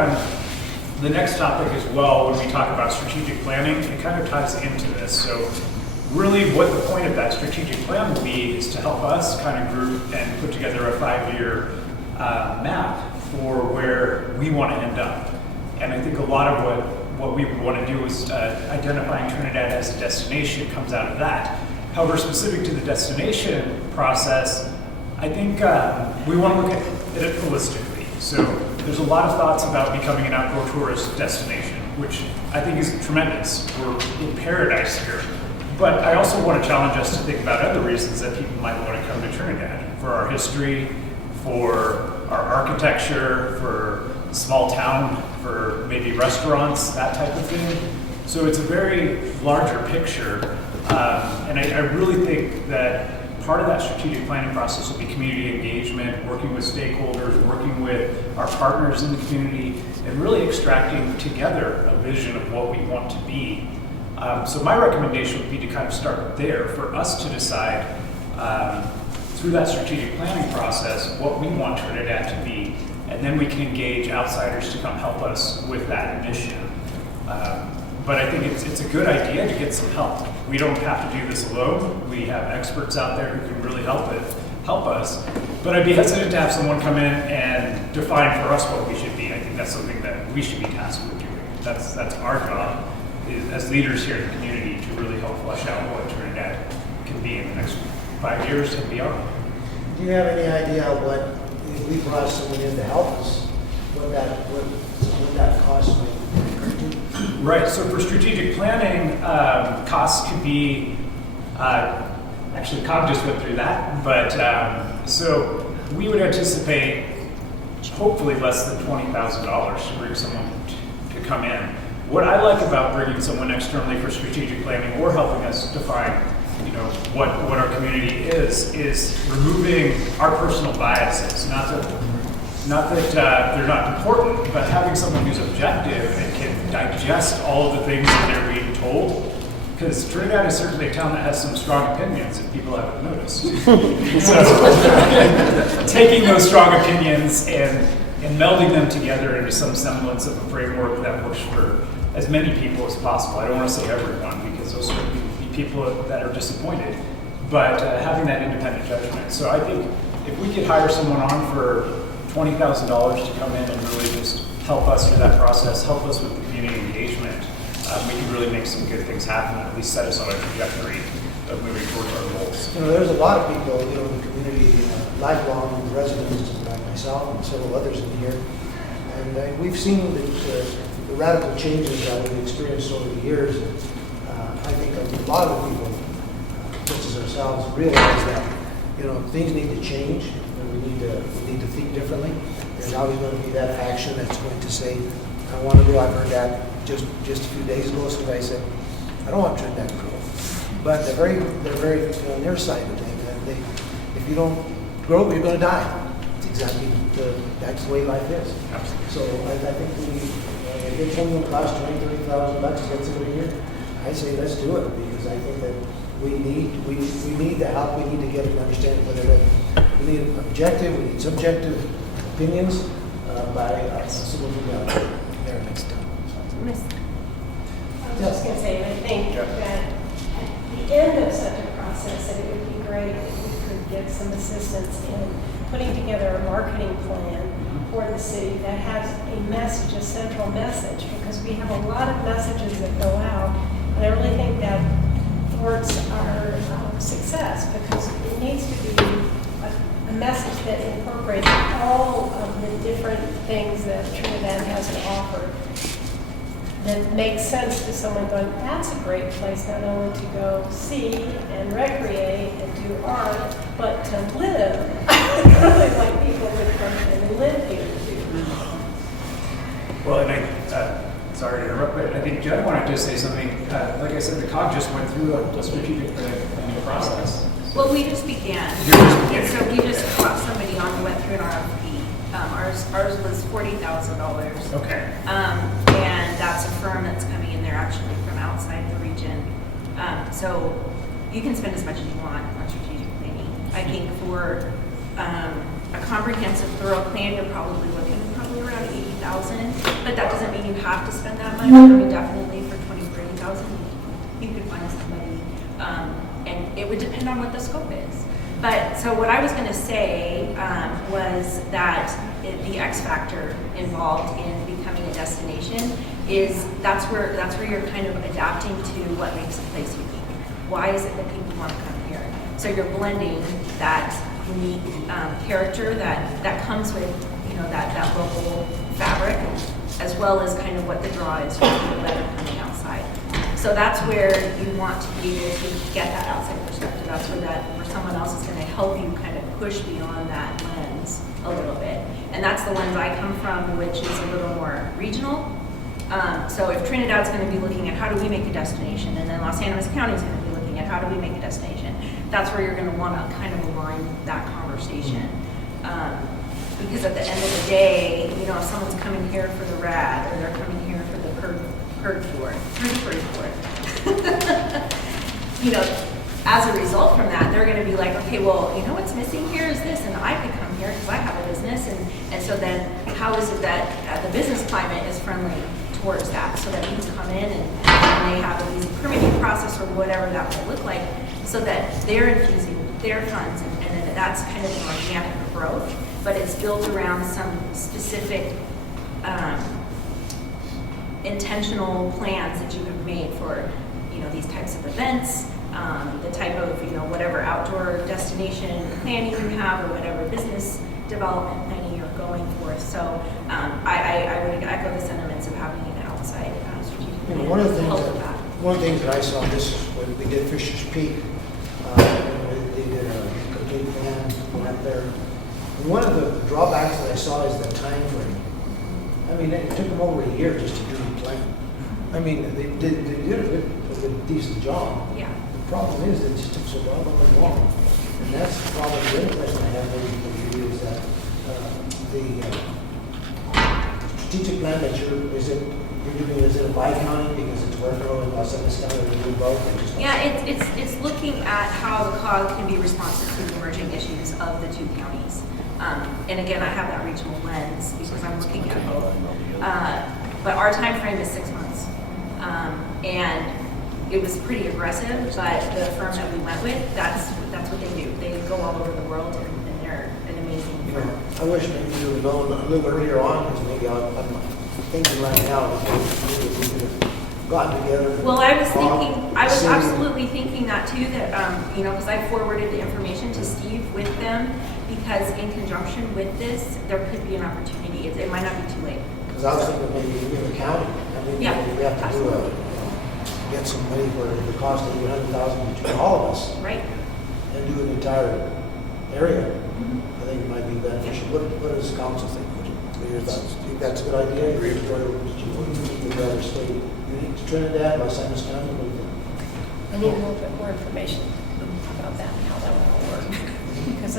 the next topic as well, when we talk about strategic planning, it kind of ties into this. So really what the point of that strategic plan will be is to help us kind of group and put together a 5-year map for where we want to end up. And I think a lot of what we want to do is identifying Trinidad as a destination comes out of that. However, specific to the destination process, I think we want to look at it holistically. So there's a lot of thoughts about becoming an outdoor tourist destination, which I think is tremendous. We're in paradise here. But I also want to challenge us to think about other reasons that people might want to come to Trinidad. For our history, for our architecture, for small town, for maybe restaurants, that type of thing. So it's a very larger picture. And I really think that part of that strategic planning process will be community engagement, working with stakeholders, working with our partners in the community, and really extracting together a vision of what we want to be. So my recommendation would be to kind of start there for us to decide through that strategic planning process what we want Trinidad to be, and then we can engage outsiders to come help us with that mission. But I think it's a good idea to get some help. We don't have to do this alone. We have experts out there who can really help us. But I'd be hesitant to have someone come in and define for us what we should be. I think that's something that we should be tasked with doing. That's our job as leaders here in the community to really help flesh out what Trinidad can be in the next 5 years and beyond. Do you have any idea what, if we brought someone in to help us, what that cost might be? Right, so for strategic planning, costs could be, actually COG just went through that, but so we would anticipate hopefully less than $20,000 to bring someone to come in. What I like about bringing someone externally for strategic planning or helping us define, what our community is removing our personal biases. Not that they're not important, but having someone who's objective and can digest all of the things that they're being told. Because Trinidad is certainly a town that has some strong opinions, if people haven't noticed. So taking those strong opinions and melding them together into some semblance of a framework that works for as many people as possible. I don't want to say everyone, because those are people that are disappointed, but having that independent judgment. So I think if we could hire someone on for $20,000 to come in and really just help us through that process, help us with the community engagement, we can really make some good things happen, at least set us on a trajectory of moving towards our goals. There's a lot of people, in the community, lifelong residents like myself and several others in here, and we've seen the radical changes that we've experienced over the years. I think a lot of the people, such as ourselves, realize that things need to change, and we need to think differently. There's always going to be that faction that's going to say, "I want to grow." I've heard that just a few days ago. Somebody said, "I don't want Trinidad to grow," but they're very nearsighted. And if you don't grow, you're going to die. It's exactly that's the way life is. So I think if it's only going to cost $20,000-$30,000 to get somebody here, I say let's do it, because I think that we need the help. We need to get an understanding whether we need objective, we need subjective opinions by someone from there next time. I was just going to say, I think that at the end of such a process, that it would be great if we could get some assistance in putting together a marketing plan for the city that has a message, a central message, because we have a lot of messages that go out, and I really think that thwarts our success, because it needs to be a message that incorporates all of the different things that Trinidad has to offer, that makes sense to someone going, that's a great place not only to go see and recreate and do art, but to live. I really like people that come and live here too. Well, and sorry to interrupt, but I think Judd wanted to say something. Like I said, the COG just went through a strategic planning process. Well, we just began. You're just beginning. So we just brought somebody on who went through an RFP. Ours was $40,000. Okay. And that's a firm that's coming in there actually from outside the region. So you can spend as much as you want on strategic planning. I think for a comprehensive, thorough plan, you're probably looking around $80,000. But that doesn't mean you have to spend that much. I mean, definitely for $20,000 or $30,000, you could find somebody. And it would depend on what the scope is. But so what I was going to say was that the X factor involved in becoming a destination is that's where you're kind of adapting to what makes a place unique. Why is it that people want to come here? So you're blending that unique character that comes with that local fabric, as well as kind of what the draw is for people that are coming outside. So that's where you want to be able to get that outside perspective. That's where someone else is going to help you kind of push beyond that lens a little bit. And that's the lens I come from, which is a little more regional. So if Trinidad's going to be looking at how do we make a destination, and then Los Animas County is going to be looking at how do we make a destination, that's where you're going to want to kind of align that conversation. Because at the end of the day, if someone's coming here for the rad, or they're coming here for the purge tour, as a result from that, they're going to be like, okay, well, what's missing here is this, and I could come here because I have a business, and so then how is it that the business climate is friendly towards that, so that you can come in and they have an easy permitting process or whatever that will look like, so that they're infusing their funds, and then that's kind of an organic growth, but it's built around some specific intentional plans that you have made for these types of events, the type of whatever outdoor destination planning you have, or whatever business development planning you're going for. So I would echo the sentiments of having an outside strategic plan. One of the things that I saw when we did Fisher's Peak, they did a complete plan went up there. And one of the drawbacks that I saw is the time frame. I mean, it took them over a year just to do the plan. I mean, they did a decent job. Yeah. The problem is that it just took so long. And that's the problem. The other question I have maybe for you is that the strategic plan that you're doing, is it a bi-county because it's Huerfano and Los Angeles County, or you do both? Yeah, it's looking at how the COG can be responsive to the emerging issues of the two counties. And again, I have that regional lens because I'm looking at both. But our time frame is 6 months. And it was pretty aggressive, but the firm that we went with, that's what they do. They go all over the world, and they're an amazing firm. I wish maybe you would have known a little earlier on, because maybe I'm thinking right now, we could have gotten together. Well, I was absolutely thinking that too, that, because I forwarded the information to Steve with them, because in conjunction with this, there could be an opportunity. It might not be too late. Because I was thinking maybe in the county, we have to do get some money for the cost of $800,000 between all of us. Right. And do an entire area. I think it might be beneficial. What does council think? What are your thoughts? Do you think that's a good idea? Or would you rather stay unique to Trinidad, Los Angeles County? What do you think? I need a little bit more information about that and how that will all work. Because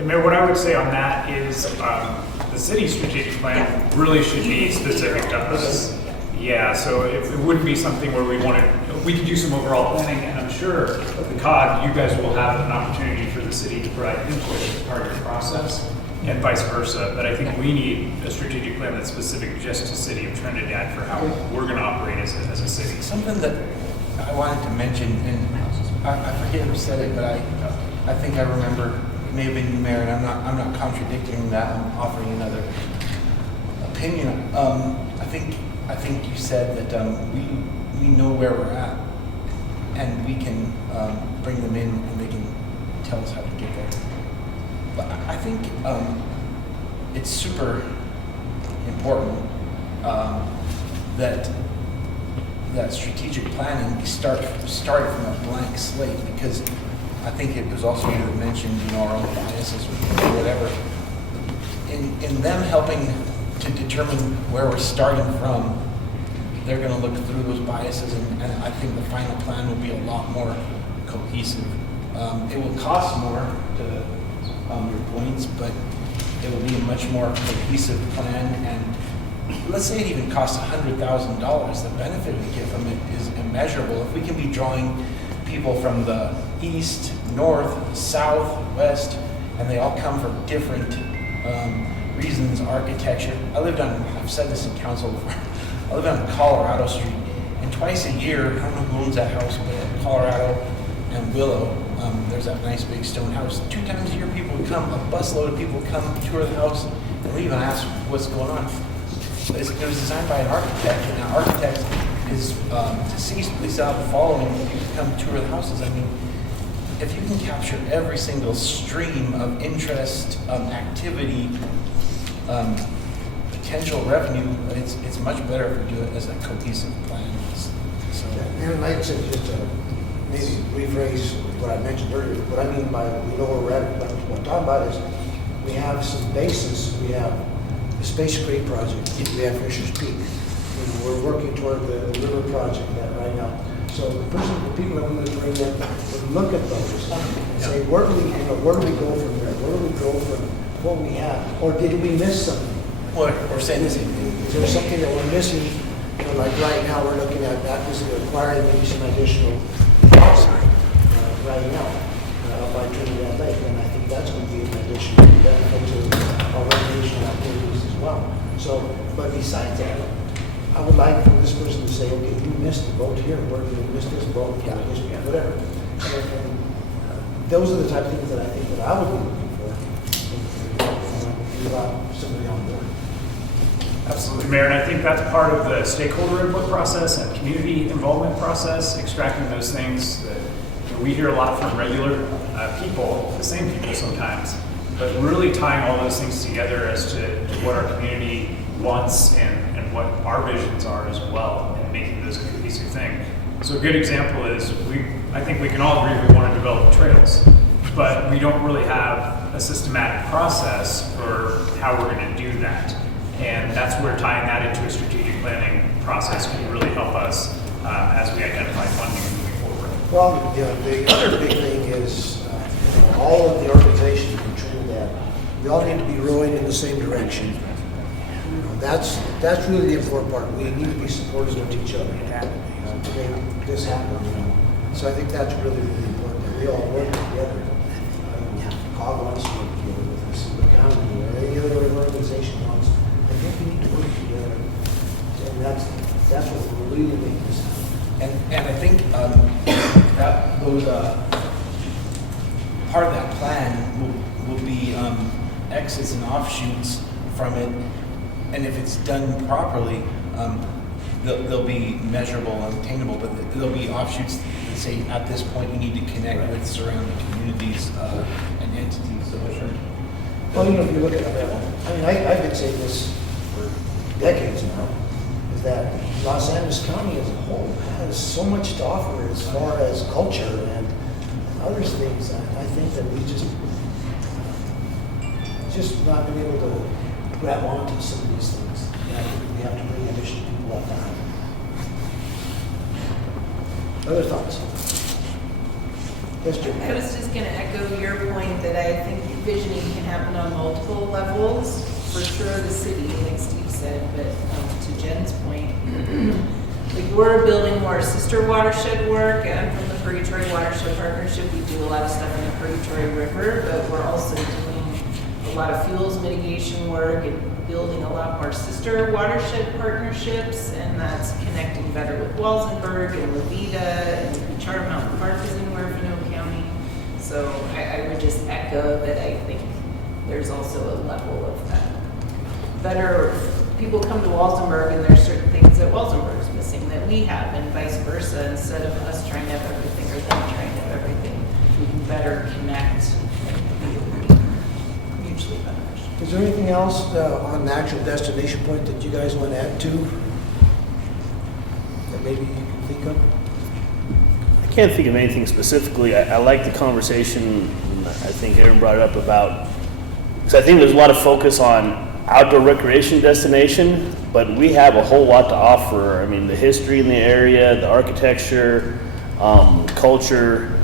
And Mayor, what I would say on that is the city's strategic plan really should be specific to us. Yeah, so it wouldn't be something where we could do some overall planning, and I'm sure the COG, you guys will have an opportunity for the city to provide input as part of your process, and vice versa. But I think we need a strategic plan that's specific just to City of Trinidad for how we're going to operate as a city. Something that I wanted to mention, and I forget who said it, but I think I remember, it may have been you, Mayor, and I'm not contradicting that. I'm offering another opinion. I think you said that we know where we're at. and we can bring them in and they can tell us how to get there. But I think it's super important that strategic planning started from a blank slate, because I think it was also you that mentioned, our own biases or whatever. In them helping to determine where we're starting from, they're going to look through those biases, and I think the final plan will be a lot more cohesive. It will cost more to your points, but it will be a much more cohesive plan. And let's say it even costs $100,000. The benefit we get from it is immeasurable. If we can be drawing people from the east, north, south, west, and they all come from different reasons, architecture. I've said this in council before, I live on Colorado Street, and twice a year, I don't know who owns that house, but at Colorado and Willow, there's that nice big stone house. 2 times a year people would come, a busload of people come tour the house and leave and ask what's going on. It was designed by an architect, and that architect is deceased, but they still have a following. People come tour the houses. I mean, if you can capture every single stream of interest, activity, potential revenue, it's much better if we do it as a cohesive plan. So, And I'd say just to maybe rephrase what I mentioned earlier. What I mean by we know where we're at, what I'm talking about is we have some basis. We have the Space Creek project. We have Fisher's Peak. We're working toward the river project right now. So the people that we would bring in would look at those and say, where do we go from there? Where do we go from what we have? Or did we miss something? We're saying this. Is there something that we're missing? Like right now, we're looking at acquiring maybe some additional housing right now by Trinidad Lake, and I think that's going to be an additional benefit to our recreational activities as well. So, but besides that, I would like for this person to say, okay, you missed the boat here, or you missed this boat, whatever. And those are the type of things that I think that I would be looking for if you got somebody on board. Absolutely, Mayor, and I think that's part of the stakeholder input process and community involvement process, extracting those things that we hear a lot from regular people, the same people sometimes, but really tying all those things together as to what our community wants and what our visions are as well, and making this a cohesive thing. So a good example is I think we can all agree we want to develop trails, but we don't really have a systematic process for how we're going to do that. And that's where tying that into a strategic planning process can really help us as we identify funding moving forward. Well, the other big thing is all of the organizations in Trinidad, we all need to be rowing in the same direction. That's really the important part. We need to be supportive of each other to make this happen. So I think that's really, really important that we all work together. COG wants to work together with us, the county, or any other organization wants. I think we need to work together, and that's what we're really making this happen. And I think that those part of that plan will be exits and offshoots from it. And if it's done properly, they'll be measurable and attainable, but there'll be offshoots that say, at this point, you need to connect with surrounding communities and entities. Well, if you look at it, I've been saying this for decades now, is that Los Angeles County as a whole has so much to offer as far as culture and other things. I think that we just not been able to grab onto some of these things. And I think we have to bring additional people up there. Other thoughts? Yes, Jim. I was just going to echo your point that I think visioning can happen on multiple levels. For sure, the city, like Steve said, but to Jen's point, like we're building more sister watershed work. I'm from the Purgatory Watershed Partnership. We do a lot of stuff in the Purgatory River, but we're also doing a lot of fuels mitigation work and building a lot more sister watershed partnerships, and that's connecting better with Walsenburg and La Vida, and Charter Mountain Park is in Huerfano County. So I would just echo that I think there's also a level of that. Better, people come to Walsenburg and there's certain things that Walsenburg is missing that we have, and vice versa, instead of us trying to have everything better connect, it would be mutually beneficial. Is there anything else on the actual destination point that you guys want to add to? That maybe you can think of? I can't think of anything specifically. I like the conversation, I think Aaron brought it up about, because I think there's a lot of focus on outdoor recreation destination, but we have a whole lot to offer. I mean, the history in the area, the architecture, culture,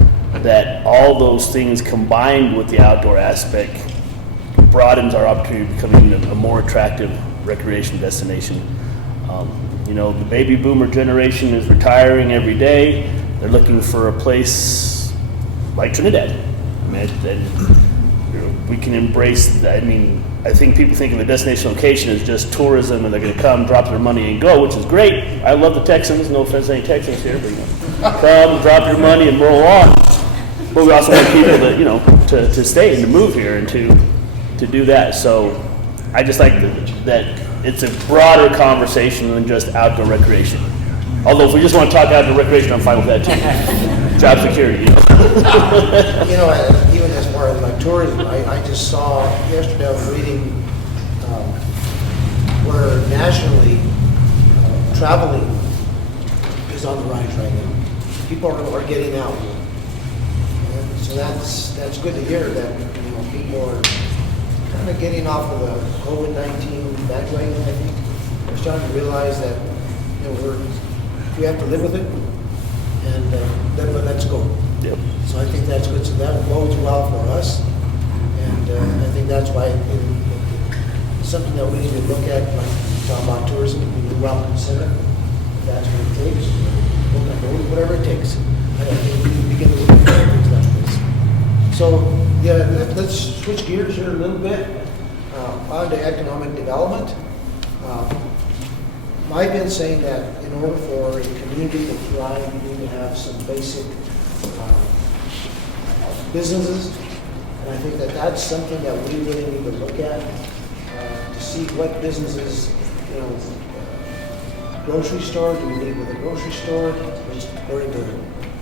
that all those things combined with the outdoor aspect broadens our opportunity to becoming a more attractive recreation destination. You know, the baby boomer generation is retiring every day. They're looking for a place like Trinidad. I mean, you know, we can embrace that. I mean, I think people think of a destination location as just tourism and they're going to come, drop their money and go, which is great. I love the Texans. No offense to any Texans here, but you know, come, drop your money and roll on. But we also want people that, you know, to stay and to move here and to do that. So I just like that it's a broader conversation than just outdoor recreation. Although if we just want to talk outdoor recreation, I'm fine with that too. Job security, you know. You know, even as far as like tourism, I just saw yesterday, I was reading where nationally traveling is on the rise right now. People are getting out. And so that's good to hear that, you know, people are kind of getting off of the COVID-19 bandwagon, I think. They're starting to realize that, you know, we have to live with it, and then let's go. Yep. So I think that's good. So that bodes well for us, and I think that's why it's something that we need to look at, like talking about tourism, we need well consider. If that's what it takes, whatever it takes. I think we need to begin to look at things like this. So yeah, let's switch gears here a little bit on to economic development. I've been saying that in order for a community to thrive, you need to have some basic businesses. And I think that that's something that we really need to look at to see what businesses, you know, grocery store, do we need with a grocery store? Just according to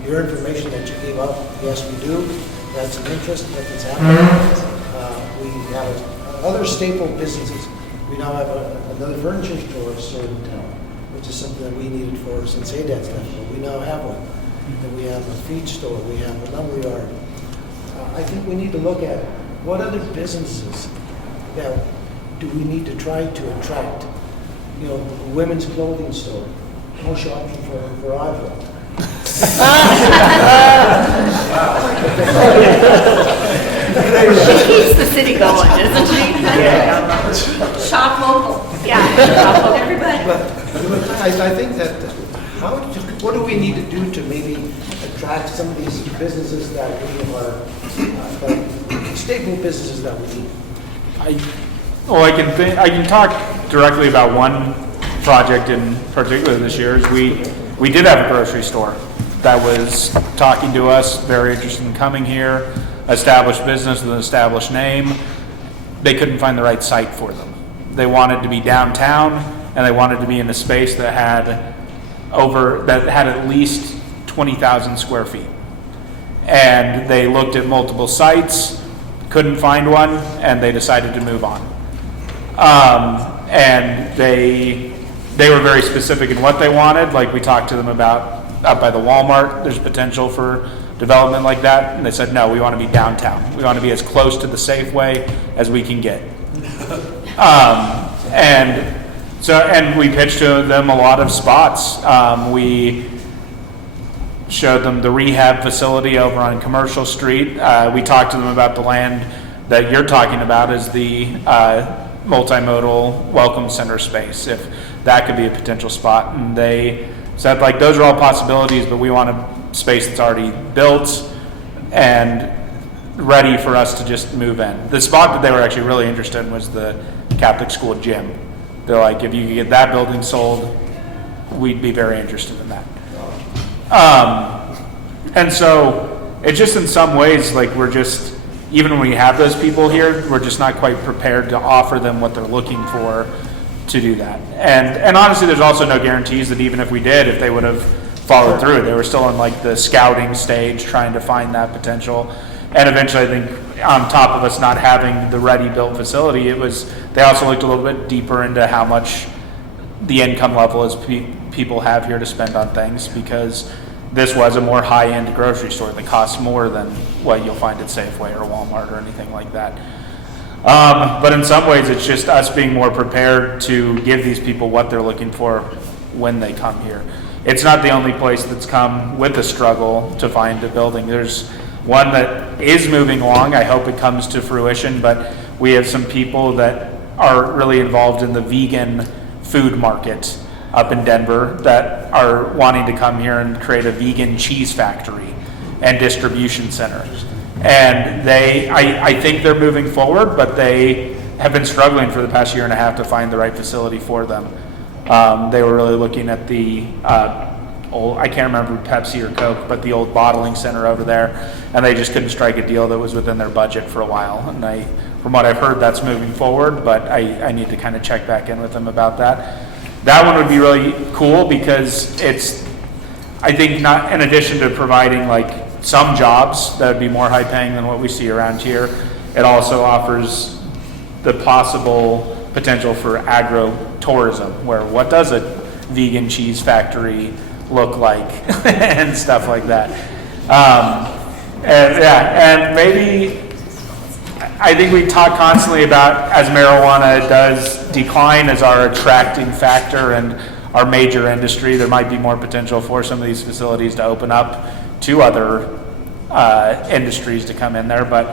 your information that you gave up, yes, we do. That's an interest that is happening. We have other staple businesses. We now have another furniture store in town, which is something that we needed for since Adad's left. But we now have one. And we have a feed store. We have a lumber yard. I think we need to look at what other businesses that do we need to try to attract. You know, a women's clothing store, no shopping for Audra. She keeps the city going, doesn't she? Yeah. Shop local. Yeah, shop local. Everybody. But I think that what do we need to do to maybe attract some of these businesses that we are like staple businesses that we need? I can talk directly about one project in particular this year. Is we did have a grocery store that was talking to us, very interested in coming here, established business with an established name. They couldn't find the right site for them. They wanted to be downtown, and they wanted to be in a space that had at least 20,000 square feet. And they looked at multiple sites, couldn't find one, and they decided to move on. And they were very specific in what they wanted. Like we talked to them about up by the Walmart, there's potential for development like that. And they said, no, we want to be downtown. We want to be as close to the Safeway as we can get. And we pitched to them a lot of spots. We showed them the rehab facility over on Commercial Street. We talked to them about the land that you're talking about as the multimodal welcome center space, if that could be a potential spot. And they said, like, those are all possibilities, but we want a space that's already built and ready for us to just move in. The spot that they were actually really interested in was the Catholic school gym. They're like, if you could get that building sold, we'd be very interested in that. And so it's just in some ways, like, we're just, even when we have those people here, we're just not quite prepared to offer them what they're looking for to do that. And honestly, there's also no guarantees that even if we did, if they would have followed through. They were still in like the scouting stage, trying to find that potential. And eventually, I think on top of us not having the ready-built facility, they also looked a little bit deeper into how much the income level is people have here to spend on things, because this was a more high-end grocery store that costs more than what you'll find at Safeway or Walmart or anything like that. But in some ways, it's just us being more prepared to give these people what they're looking for when they come here. It's not the only place that's come with a struggle to find a building. There's one that is moving along. I hope it comes to fruition, but we have some people that are really involved in the vegan food market up in Denver that are wanting to come here and create a vegan cheese factory and distribution center. And I think they're moving forward, but they have been struggling for the past year and a half to find the right facility for them. They were really looking at the I can't remember Pepsi or Coke, but the old bottling center over there, and they just couldn't strike a deal that was within their budget for a while. And from what I've heard, that's moving forward, but I need to kind of check back in with them about that. That one would be really cool because it's, I think, not in addition to providing like some jobs that would be more high paying than what we see around here, it also offers the possible potential for agro-tourism, where what does a vegan cheese factory look like and stuff like that. And maybe, I think we talk constantly about, as marijuana does decline as our attracting factor and our major industry, there might be more potential for some of these facilities to open up to other industries to come in there, but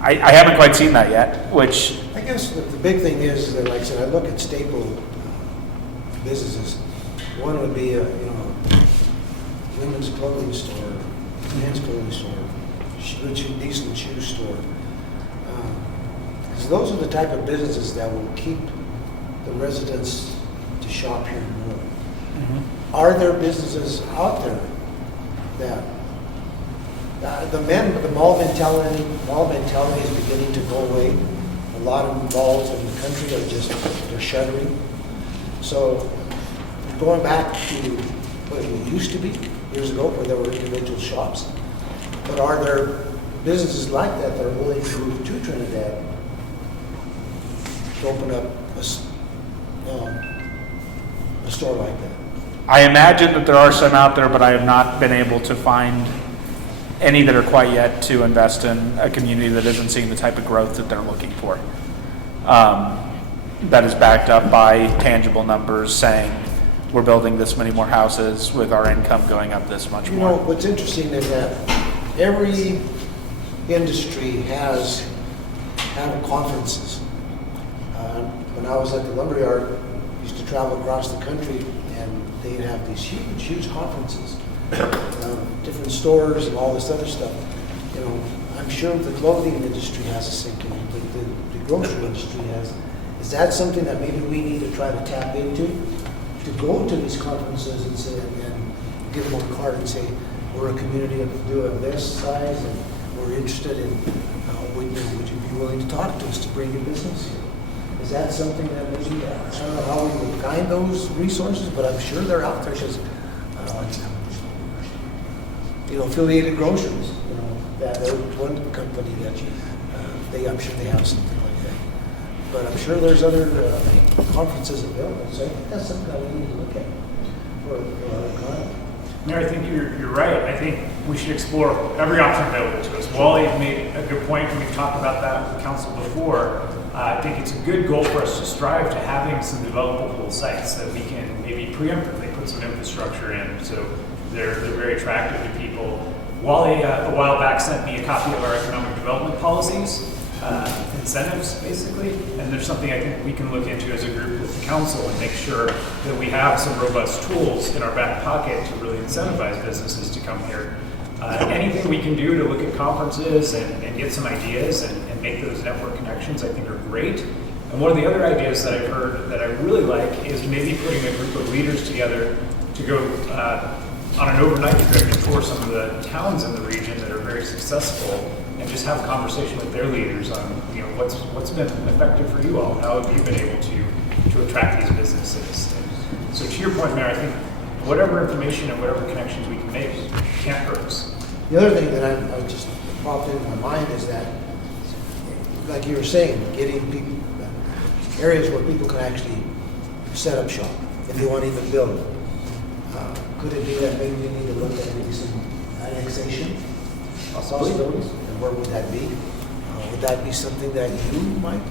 I haven't quite seen that yet, which... I guess the big thing is that, like I said, I look at staple businesses. One would be a women's clothing store, men's clothing store, decent shoe store. Because those are the type of businesses that will keep the residents to shop here more. Mm-hmm. Are there businesses out there that the mall mentality is beginning to go away? A lot of malls in the country they're shuttering. So going back to what it used to be years ago, where there were individual shops, but are there businesses like that that are willing to move to Trinidad to open up a store like that? I imagine that there are some out there, but I have not been able to find any that are quite yet to invest in a community that isn't seeing the type of growth that they're looking for. That is backed up by tangible numbers saying we're building this many more houses with our income going up this much more. You know, what's interesting is that every industry has conferences. When I was at the lumberyard, I used to travel across the country, and they'd have these huge conferences. Different stores and all this other stuff. You know, I'm sure the clothing industry has the same thing, the grocery industry has. Is that something that maybe we need to try to tap into? To go to these conferences and say, and give them a card and say, we're a community of this size, and we're interested in, would you be willing to talk to us to bring your business here? Is that something that maybe, I don't know how we would find those resources, but I'm sure they're out there, because affiliated groceries, there's one company that I'm sure they have something like that. But I'm sure there's other conferences available, so I think that's something that we need to look at for our economy. Mayor, I think you're right. I think we should explore every option available to us. Wally made a good point, and we've talked about that with council before. I think it's a good goal for us to strive to having some developable sites that we can maybe preemptively put some infrastructure in, so they're very attractive to people. Wally, a while back, sent me a copy of our economic development policies, incentives, basically, and there's something I think we can look into as a group with the council and make sure that we have some robust tools in our back pocket to really incentivize businesses to come here. Anything we can do to look at conferences and get some ideas and make those network connections, I think, are great. And one of the other ideas that I've heard that I really like is maybe putting a group of leaders together to go on an overnight trip and tour some of the towns in the region that are very successful, and just have a conversation with their leaders on what's been effective for you all. How have you been able to attract these businesses? And so to your point, Mayor, I think whatever information and whatever connections we can make can't hurt us. The other thing that I was just popped into my mind is that, like you were saying, getting people, areas where people can actually set up shop if they want to even build. Could it be that maybe we need to look at maybe some annexation possibilities? And where would that be? Would that be something that you might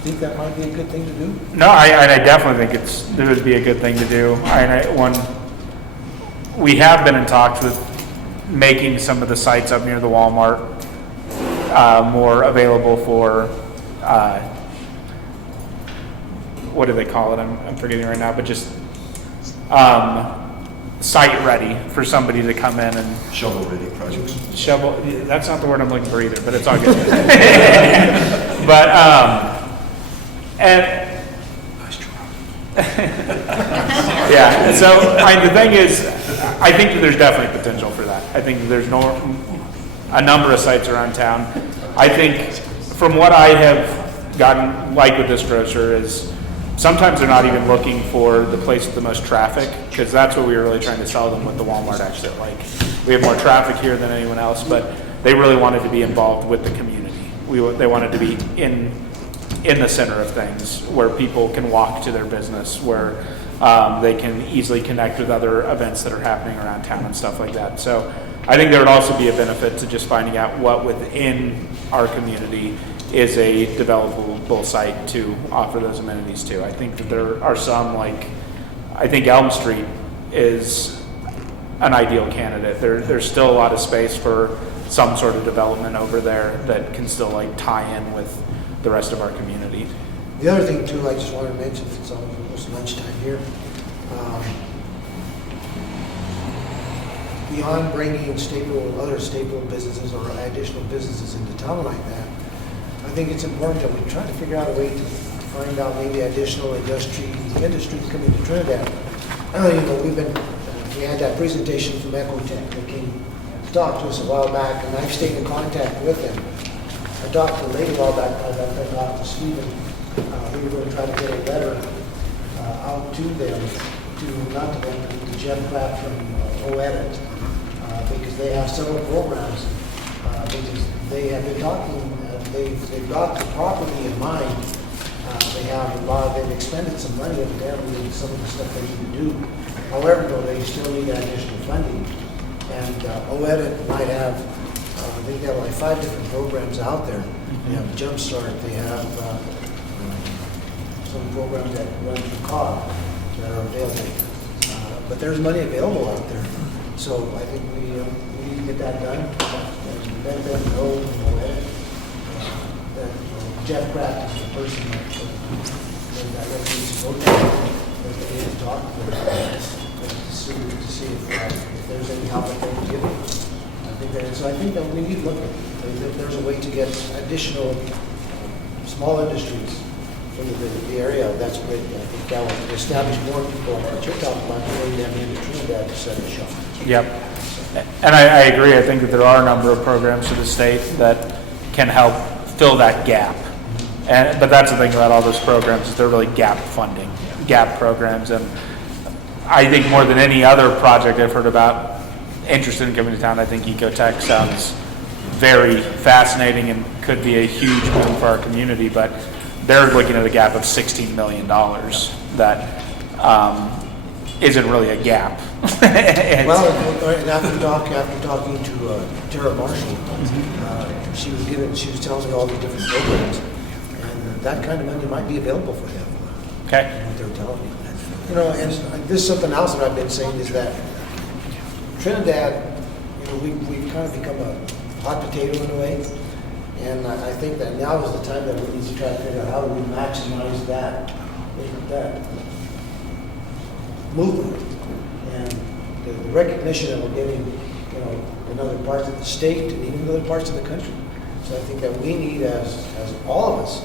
think that might be a good thing to do? No, I definitely think it would be a good thing to do. We have been in talks with making some of the sites up near the Walmart more available for, what do they call it? I'm forgetting right now, but just site ready for somebody to come in and Shovel ready projects. that's not the word I'm looking for either, but it's all good. But and yeah, so the thing is, I think that there's definitely potential for that. I think there's a number of sites around town. I think from what I have gotten with this grocer is sometimes they're not even looking for the place with the most traffic, because that's what we were really trying to sell them with the Walmart exit. We have more traffic here than anyone else, but they really wanted to be involved with the community. They wanted to be in the center of things, where people can walk to their business, where they can easily connect with other events that are happening around town and stuff like that. So I think there would also be a benefit to just finding out what within our community is a developable site to offer those amenities to. I think that there are some, I think Elm Street is an ideal candidate. There's still a lot of space for some sort of development over there that can still tie in with the rest of our community. The other thing too, I just wanted to mention, it's almost lunchtime here. Beyond bringing other staple businesses or additional businesses into town like that, I think it's important that we try to figure out a way to find out maybe additional industries coming to Trinidad. We had that presentation from Ecotech that came to talk to us a while back, and I've stayed in contact with them. I talked to a lady a while back, I talked to Stephen. We were going to try to get a letter out to them, to Jeff Pratt from OEdit, because they have several programs. Because they have been talking, they've got the property in mind. They've expended some money evidently in some of the stuff they need to do. However, though, they still need additional funding. And OEdit might have, they have 5 different programs out there. They have Jumpstart, they have some programs that run through COG that are available. But there's money available out there. So I think we need to get that done. And let them know that Jeff Pratt is the person that needs to go down, that they need to talk to see if there's any help that they can give them. I think that we need to look at if there's a way to get additional small industries from the area. That's great. I think that will establish more people on your talk about bringing them into Trinidad to set a shop. Yep. And I agree. I think that there are a number of programs to the state that can help fill that gap. But that's the thing about all those programs is they're really gap funding, gap programs. And I think more than any other project I've heard about interested in coming to town, I think Ecotech sounds very fascinating and could be a huge boom for our community. But they're looking at a gap of $16 million that isn't really a gap. And after talking to Tara Marshall, she was telling me all the different programs, and that kind of money might be available for them. Okay. What they're telling me. And this is something else that I've been saying is that Trinidad, we've kind of become a hot potato in a way, and I think that now is the time that we need to try to figure out how do we maximize that movement and the recognition that we're getting, in other parts of the state and even other parts of the country. So I think that we need, as all of us,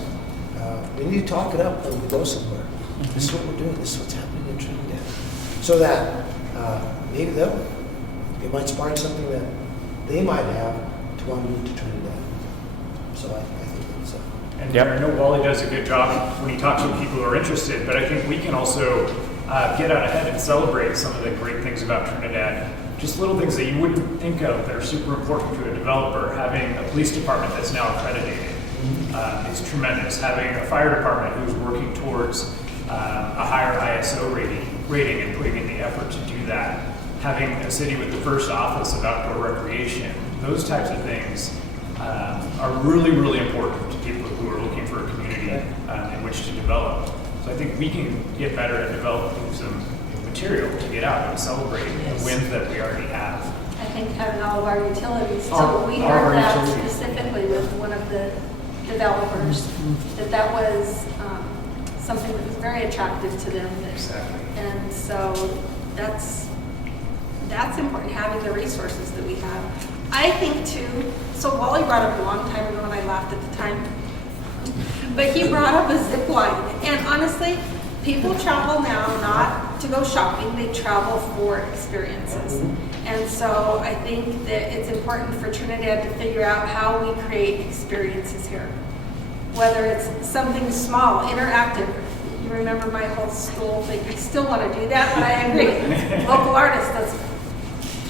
we need to talk it up when we go somewhere. This is what we're doing. This is what's happening in Trinidad. So that maybe it might spark something that they might have to want to move to Trinidad. So I think it's And I know Wally does a good job when he talks to people who are interested, but I think we can also get out ahead and celebrate some of the great things about Trinidad. just little things that you wouldn't think of that are super important to a developer. Having a police department that's now accredited is tremendous. Having a fire department who's working towards a higher ISO rating and putting in the effort to do that. Having a city with the first office of outdoor recreation, those types of things are really, really important to people who are looking for a community in which to develop. So I think we can get better at developing some material to get out and celebrate the wins that we already have. I think having all of our utilities, All so we of our heard that utilities. specifically with one of the developers, that was something that was very attractive to them. Exactly. And so that's important, having the resources that we have. I think too, so Wally brought up a long time ago and I laughed at the time, but he brought up a zip line. And honestly, people travel now not to go shopping, they travel for experiences. And so I think that it's important for Trinidad to figure out how we create experiences here. Whether it's something small, interactive. You remember my whole stool thing. I still want to do that, but I agree. Local artists,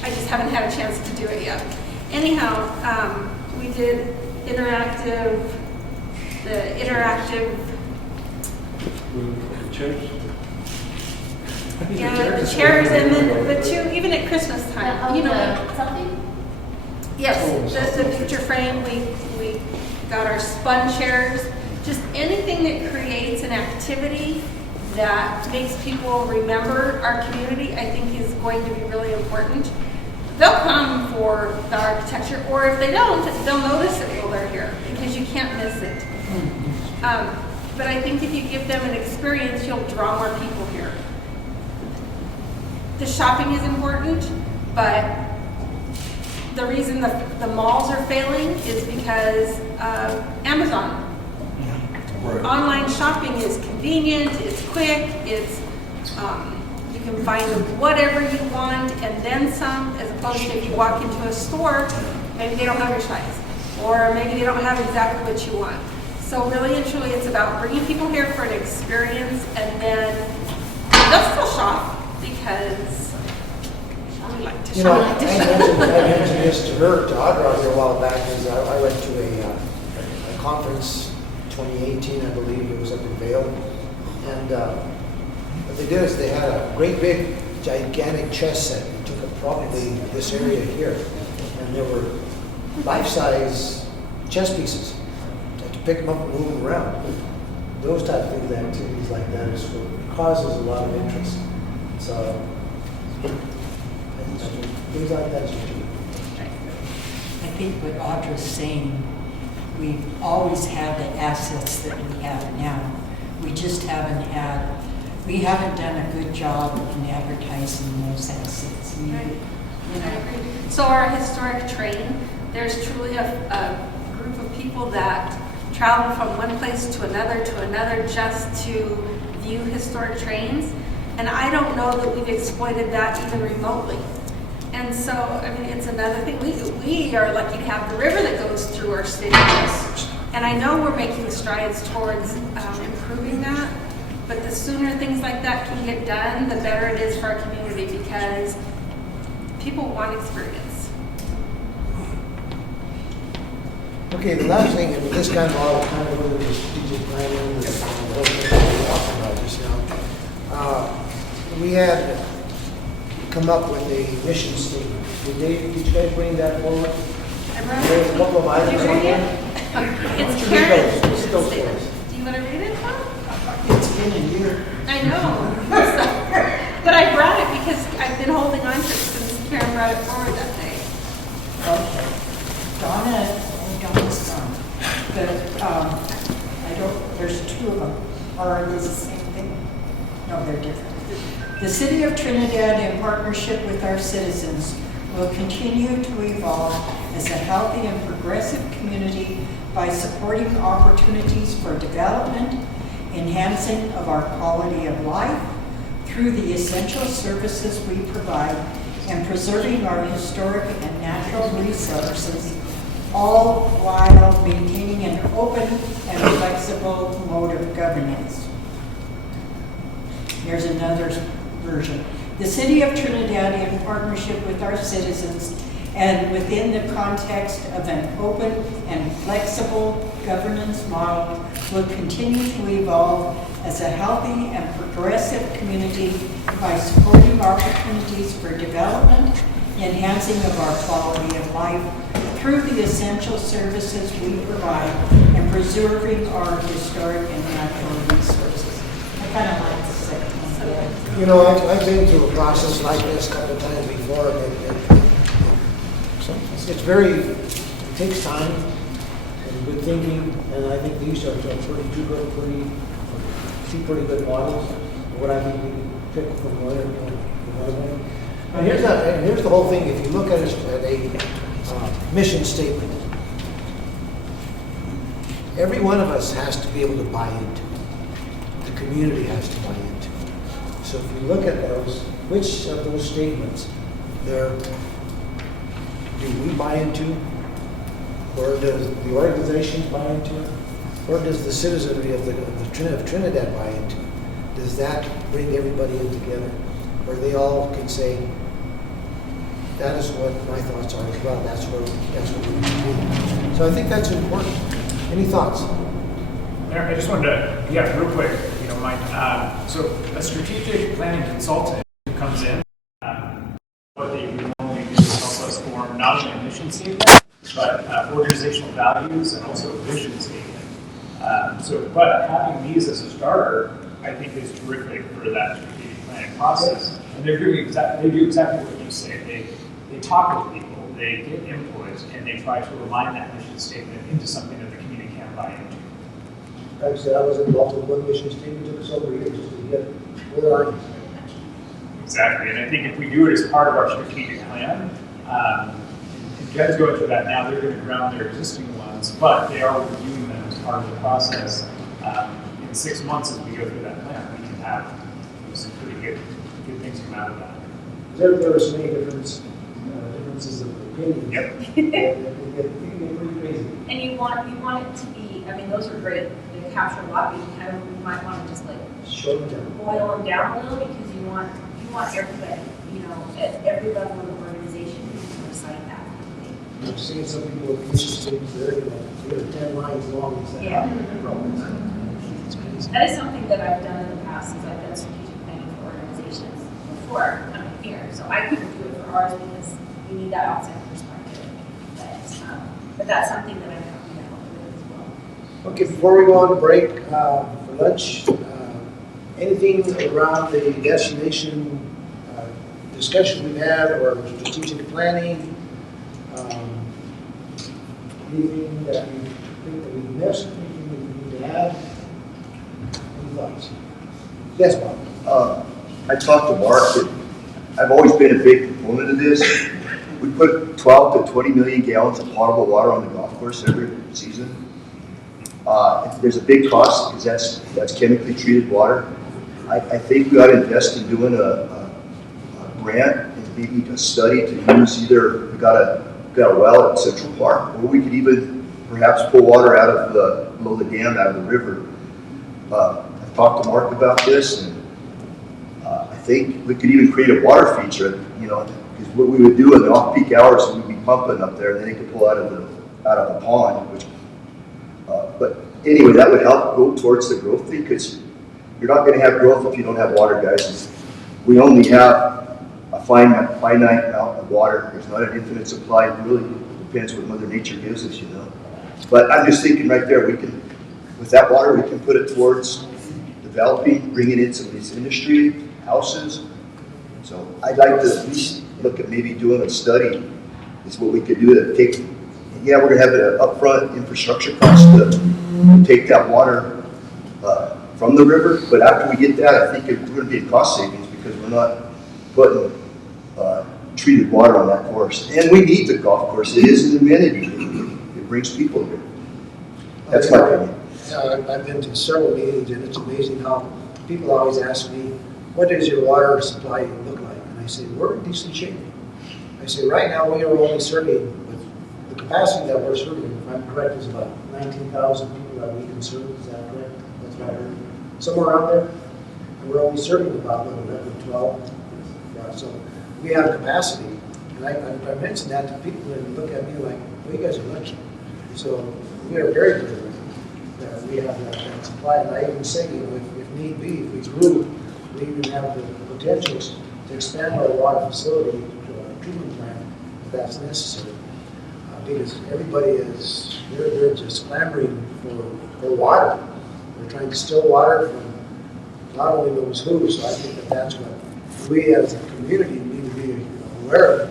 I just haven't had a chance to do it yet. Anyhow, we did the interactive. Chairs? Yeah, the chairs, and then, but too, even at Christmas time, you know. Something? Yes, the picture frame, we got our spun chairs, just anything that creates an activity that makes people remember our community, I think is going to be really important. They'll come for the architecture, or if they don't, they'll notice it while they're here, because you can't miss it. But I think if you give them an experience, you'll draw more people here. The shopping is important, but the reason the malls are failing is because of Amazon. Right. Online shopping is convenient, it's quick, it's you can find whatever you want and then some, as opposed to if you walk into a store, maybe they don't have your size, or maybe they don't have exactly what you want. So really and truly, it's about bringing people here for an experience, and then they'll still shop because we like to You know, shop. I mentioned this to her, to Audra here a while back, because I went to a conference, 2018, I believe, it was up in Vail. And what they did is they had a great big, gigantic chess set. They took up probably this area here. And there were life-size chess pieces. You had to pick them up and move them around. Those type of things, activities like that is what causes a lot of interest. So, things like that is what you do. I think what Audra's saying, we've always had the assets that we have now. We just we haven't done a good job in advertising those assets. Right. I agree. So our historic train, there's truly a group of people that travel from one place to another just to view historic trains. And I don't know that we've exploited that even remotely. And so, I mean, it's another thing. We are lucky to have the river that goes through our city. And I know we're making strides towards improving that. But the sooner things like that can get done, the better it is for our community, because people want experience. Okay, the last thing, and this kind of all kind of under the strategic planning, and the whole thing that we're talking about just now. We had come up with a mission statement. Did you guys bring that forward? There's a couple of items Did you on read there. it? It's Why Karen's don't you read those? mission Go for statement. it. Do you want to read it, Tom? It's been a year. I know. But I brought it because I've been holding on to it since Karen brought it forward that day. Okay. Donna's gone. But, there's two of them. Are they the same thing? No, they're different. The City of Trinidad, in partnership with our citizens, will continue to evolve as a healthy and progressive community by supporting opportunities for development, enhancing of our quality of life through the essential services we provide, and preserving our historic and natural resources, all while maintaining an open and flexible mode of governance. Here's another version. The City of Trinidad, in partnership with our citizens and within the context of an open and flexible governance model, will continue to evolve as a healthy and progressive community by supporting opportunities for development, enhancing of our quality of life through the essential services we provide, and preserving our historic and natural resources. I kind of like the second one. You know, I've been through a process like this a couple of times before. It's very, it takes time and good thinking, and I think these are two pretty good models. What I think we can pick from one and another one. And here's the whole thing. If you look at it at a mission statement, every one of us has to be able to buy into it. The community has to buy into it. So if you look at those, which of those statements do we buy into, or does the organizations buy into it, or does the citizenry of Trinidad buy into it? Does that bring everybody in together, where they all can say, that is what my thoughts are as well. That's what we need to do. So I think that's important. Any thoughts? I just wanted to, real quick, if you don't mind. So a strategic planning consultant who comes in, what they normally do is help us form not only a mission statement, but organizational values and also a vision statement. But having these as a starter, I think is terrific for that strategic planning process. And they do exactly what you say. They talk with people, they get input, and they try to align that mission statement into something that the community can buy into. Like I said, I was involved in one mission statement, took us over years just to get four lines. Exactly, and I think if we do it as part of our strategic plan, and Jen's going through that now, they're going to ground their existing ones, but they are reviewing them as part of the process. In 6 months as we go through that plan, we can have some pretty good things come out of that. There are so many differences of opinion. Yep. It can get pretty crazy. And you want it to be, I mean, those are great, they capture a lot, but you might want to just like Shut them down. boil them down a little, because you want everybody, at every level of the organization to recite that. I've seen some people with mission statements, they're 10 lines long. Yeah. That is something that I've done in the past, is I've done strategic planning for organizations before coming here. So I couldn't do it for ours because we need that outside perspective. But that's something that I'm happy to help with as well. Okay, before we go on to break for lunch, anything around the destination discussion we've had, or strategic planning? Anything that you think that we missed? Anything that we need to add? Any thoughts? Yes, Bob. I talked to Mark, and I've always been a big proponent of this. We put 12 to 20 million gallons of potable water on the golf course every season. There's a big cost, because that's chemically treated water. I think we ought to invest in doing a grant and maybe a study to use either, we got a well at Central Park, or we could even perhaps pull water out of below the dam, out of the river. I've talked to Mark about this, and I think we could even create a water feature, because what we would do in the off-peak hours, we'd be pumping up there, and then they could pull out of the pond. But anyway, that would help go towards the growth thing, because you're not going to have growth if you don't have water, guys. We only have a finite amount of water. There's not an infinite supply. It really depends what Mother Nature gives us, But I'm just thinking right there, with that water, we can put it towards developing, bringing in some of these industry, houses. So I'd like to at least look at maybe doing a study. Is what we could do to take. Yeah, we're going to have an upfront infrastructure cost to take that water from the river, but after we get that, I think we're going to be in cost savings, because we're not putting treated water on that course. And we need the golf course. It is an amenity. It brings people here. That's my opinion. I've been to several meetings, and it's amazing how people always ask me, what does your water supply look like? And I say, we're in decent shape. I say, right now we are only serving, with the capacity that we're serving, if I'm correct, is about 19,000 people that we can serve. Is that correct? That's what I heard. Somewhere around there. And we're only serving about 11 or 12. So we have capacity. And I mentioned that to people and look at me like, well, you guys are lucky. So we are very good that we have that supply. And I even say, you know, if need be, if we grew, we even have the potentials to expand our water facility to a treatment plant if that's necessary. Because everybody is, they're just clamoring for water. They're trying to distill water from not only knows who, so I think that that's what we as a community need to be aware of.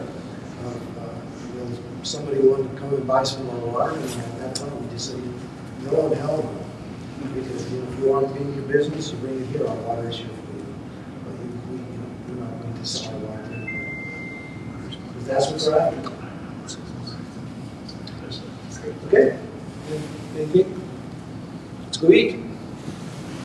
You know, somebody wanted to come and buy some of our water, and at that time we just said, no and hell no. Because you know, if you want to be in your business, you bring it here, our water is here for you. But we're not going to sell our water anymore. Because that's what's happening. Okay? Thank you. Let's go eat.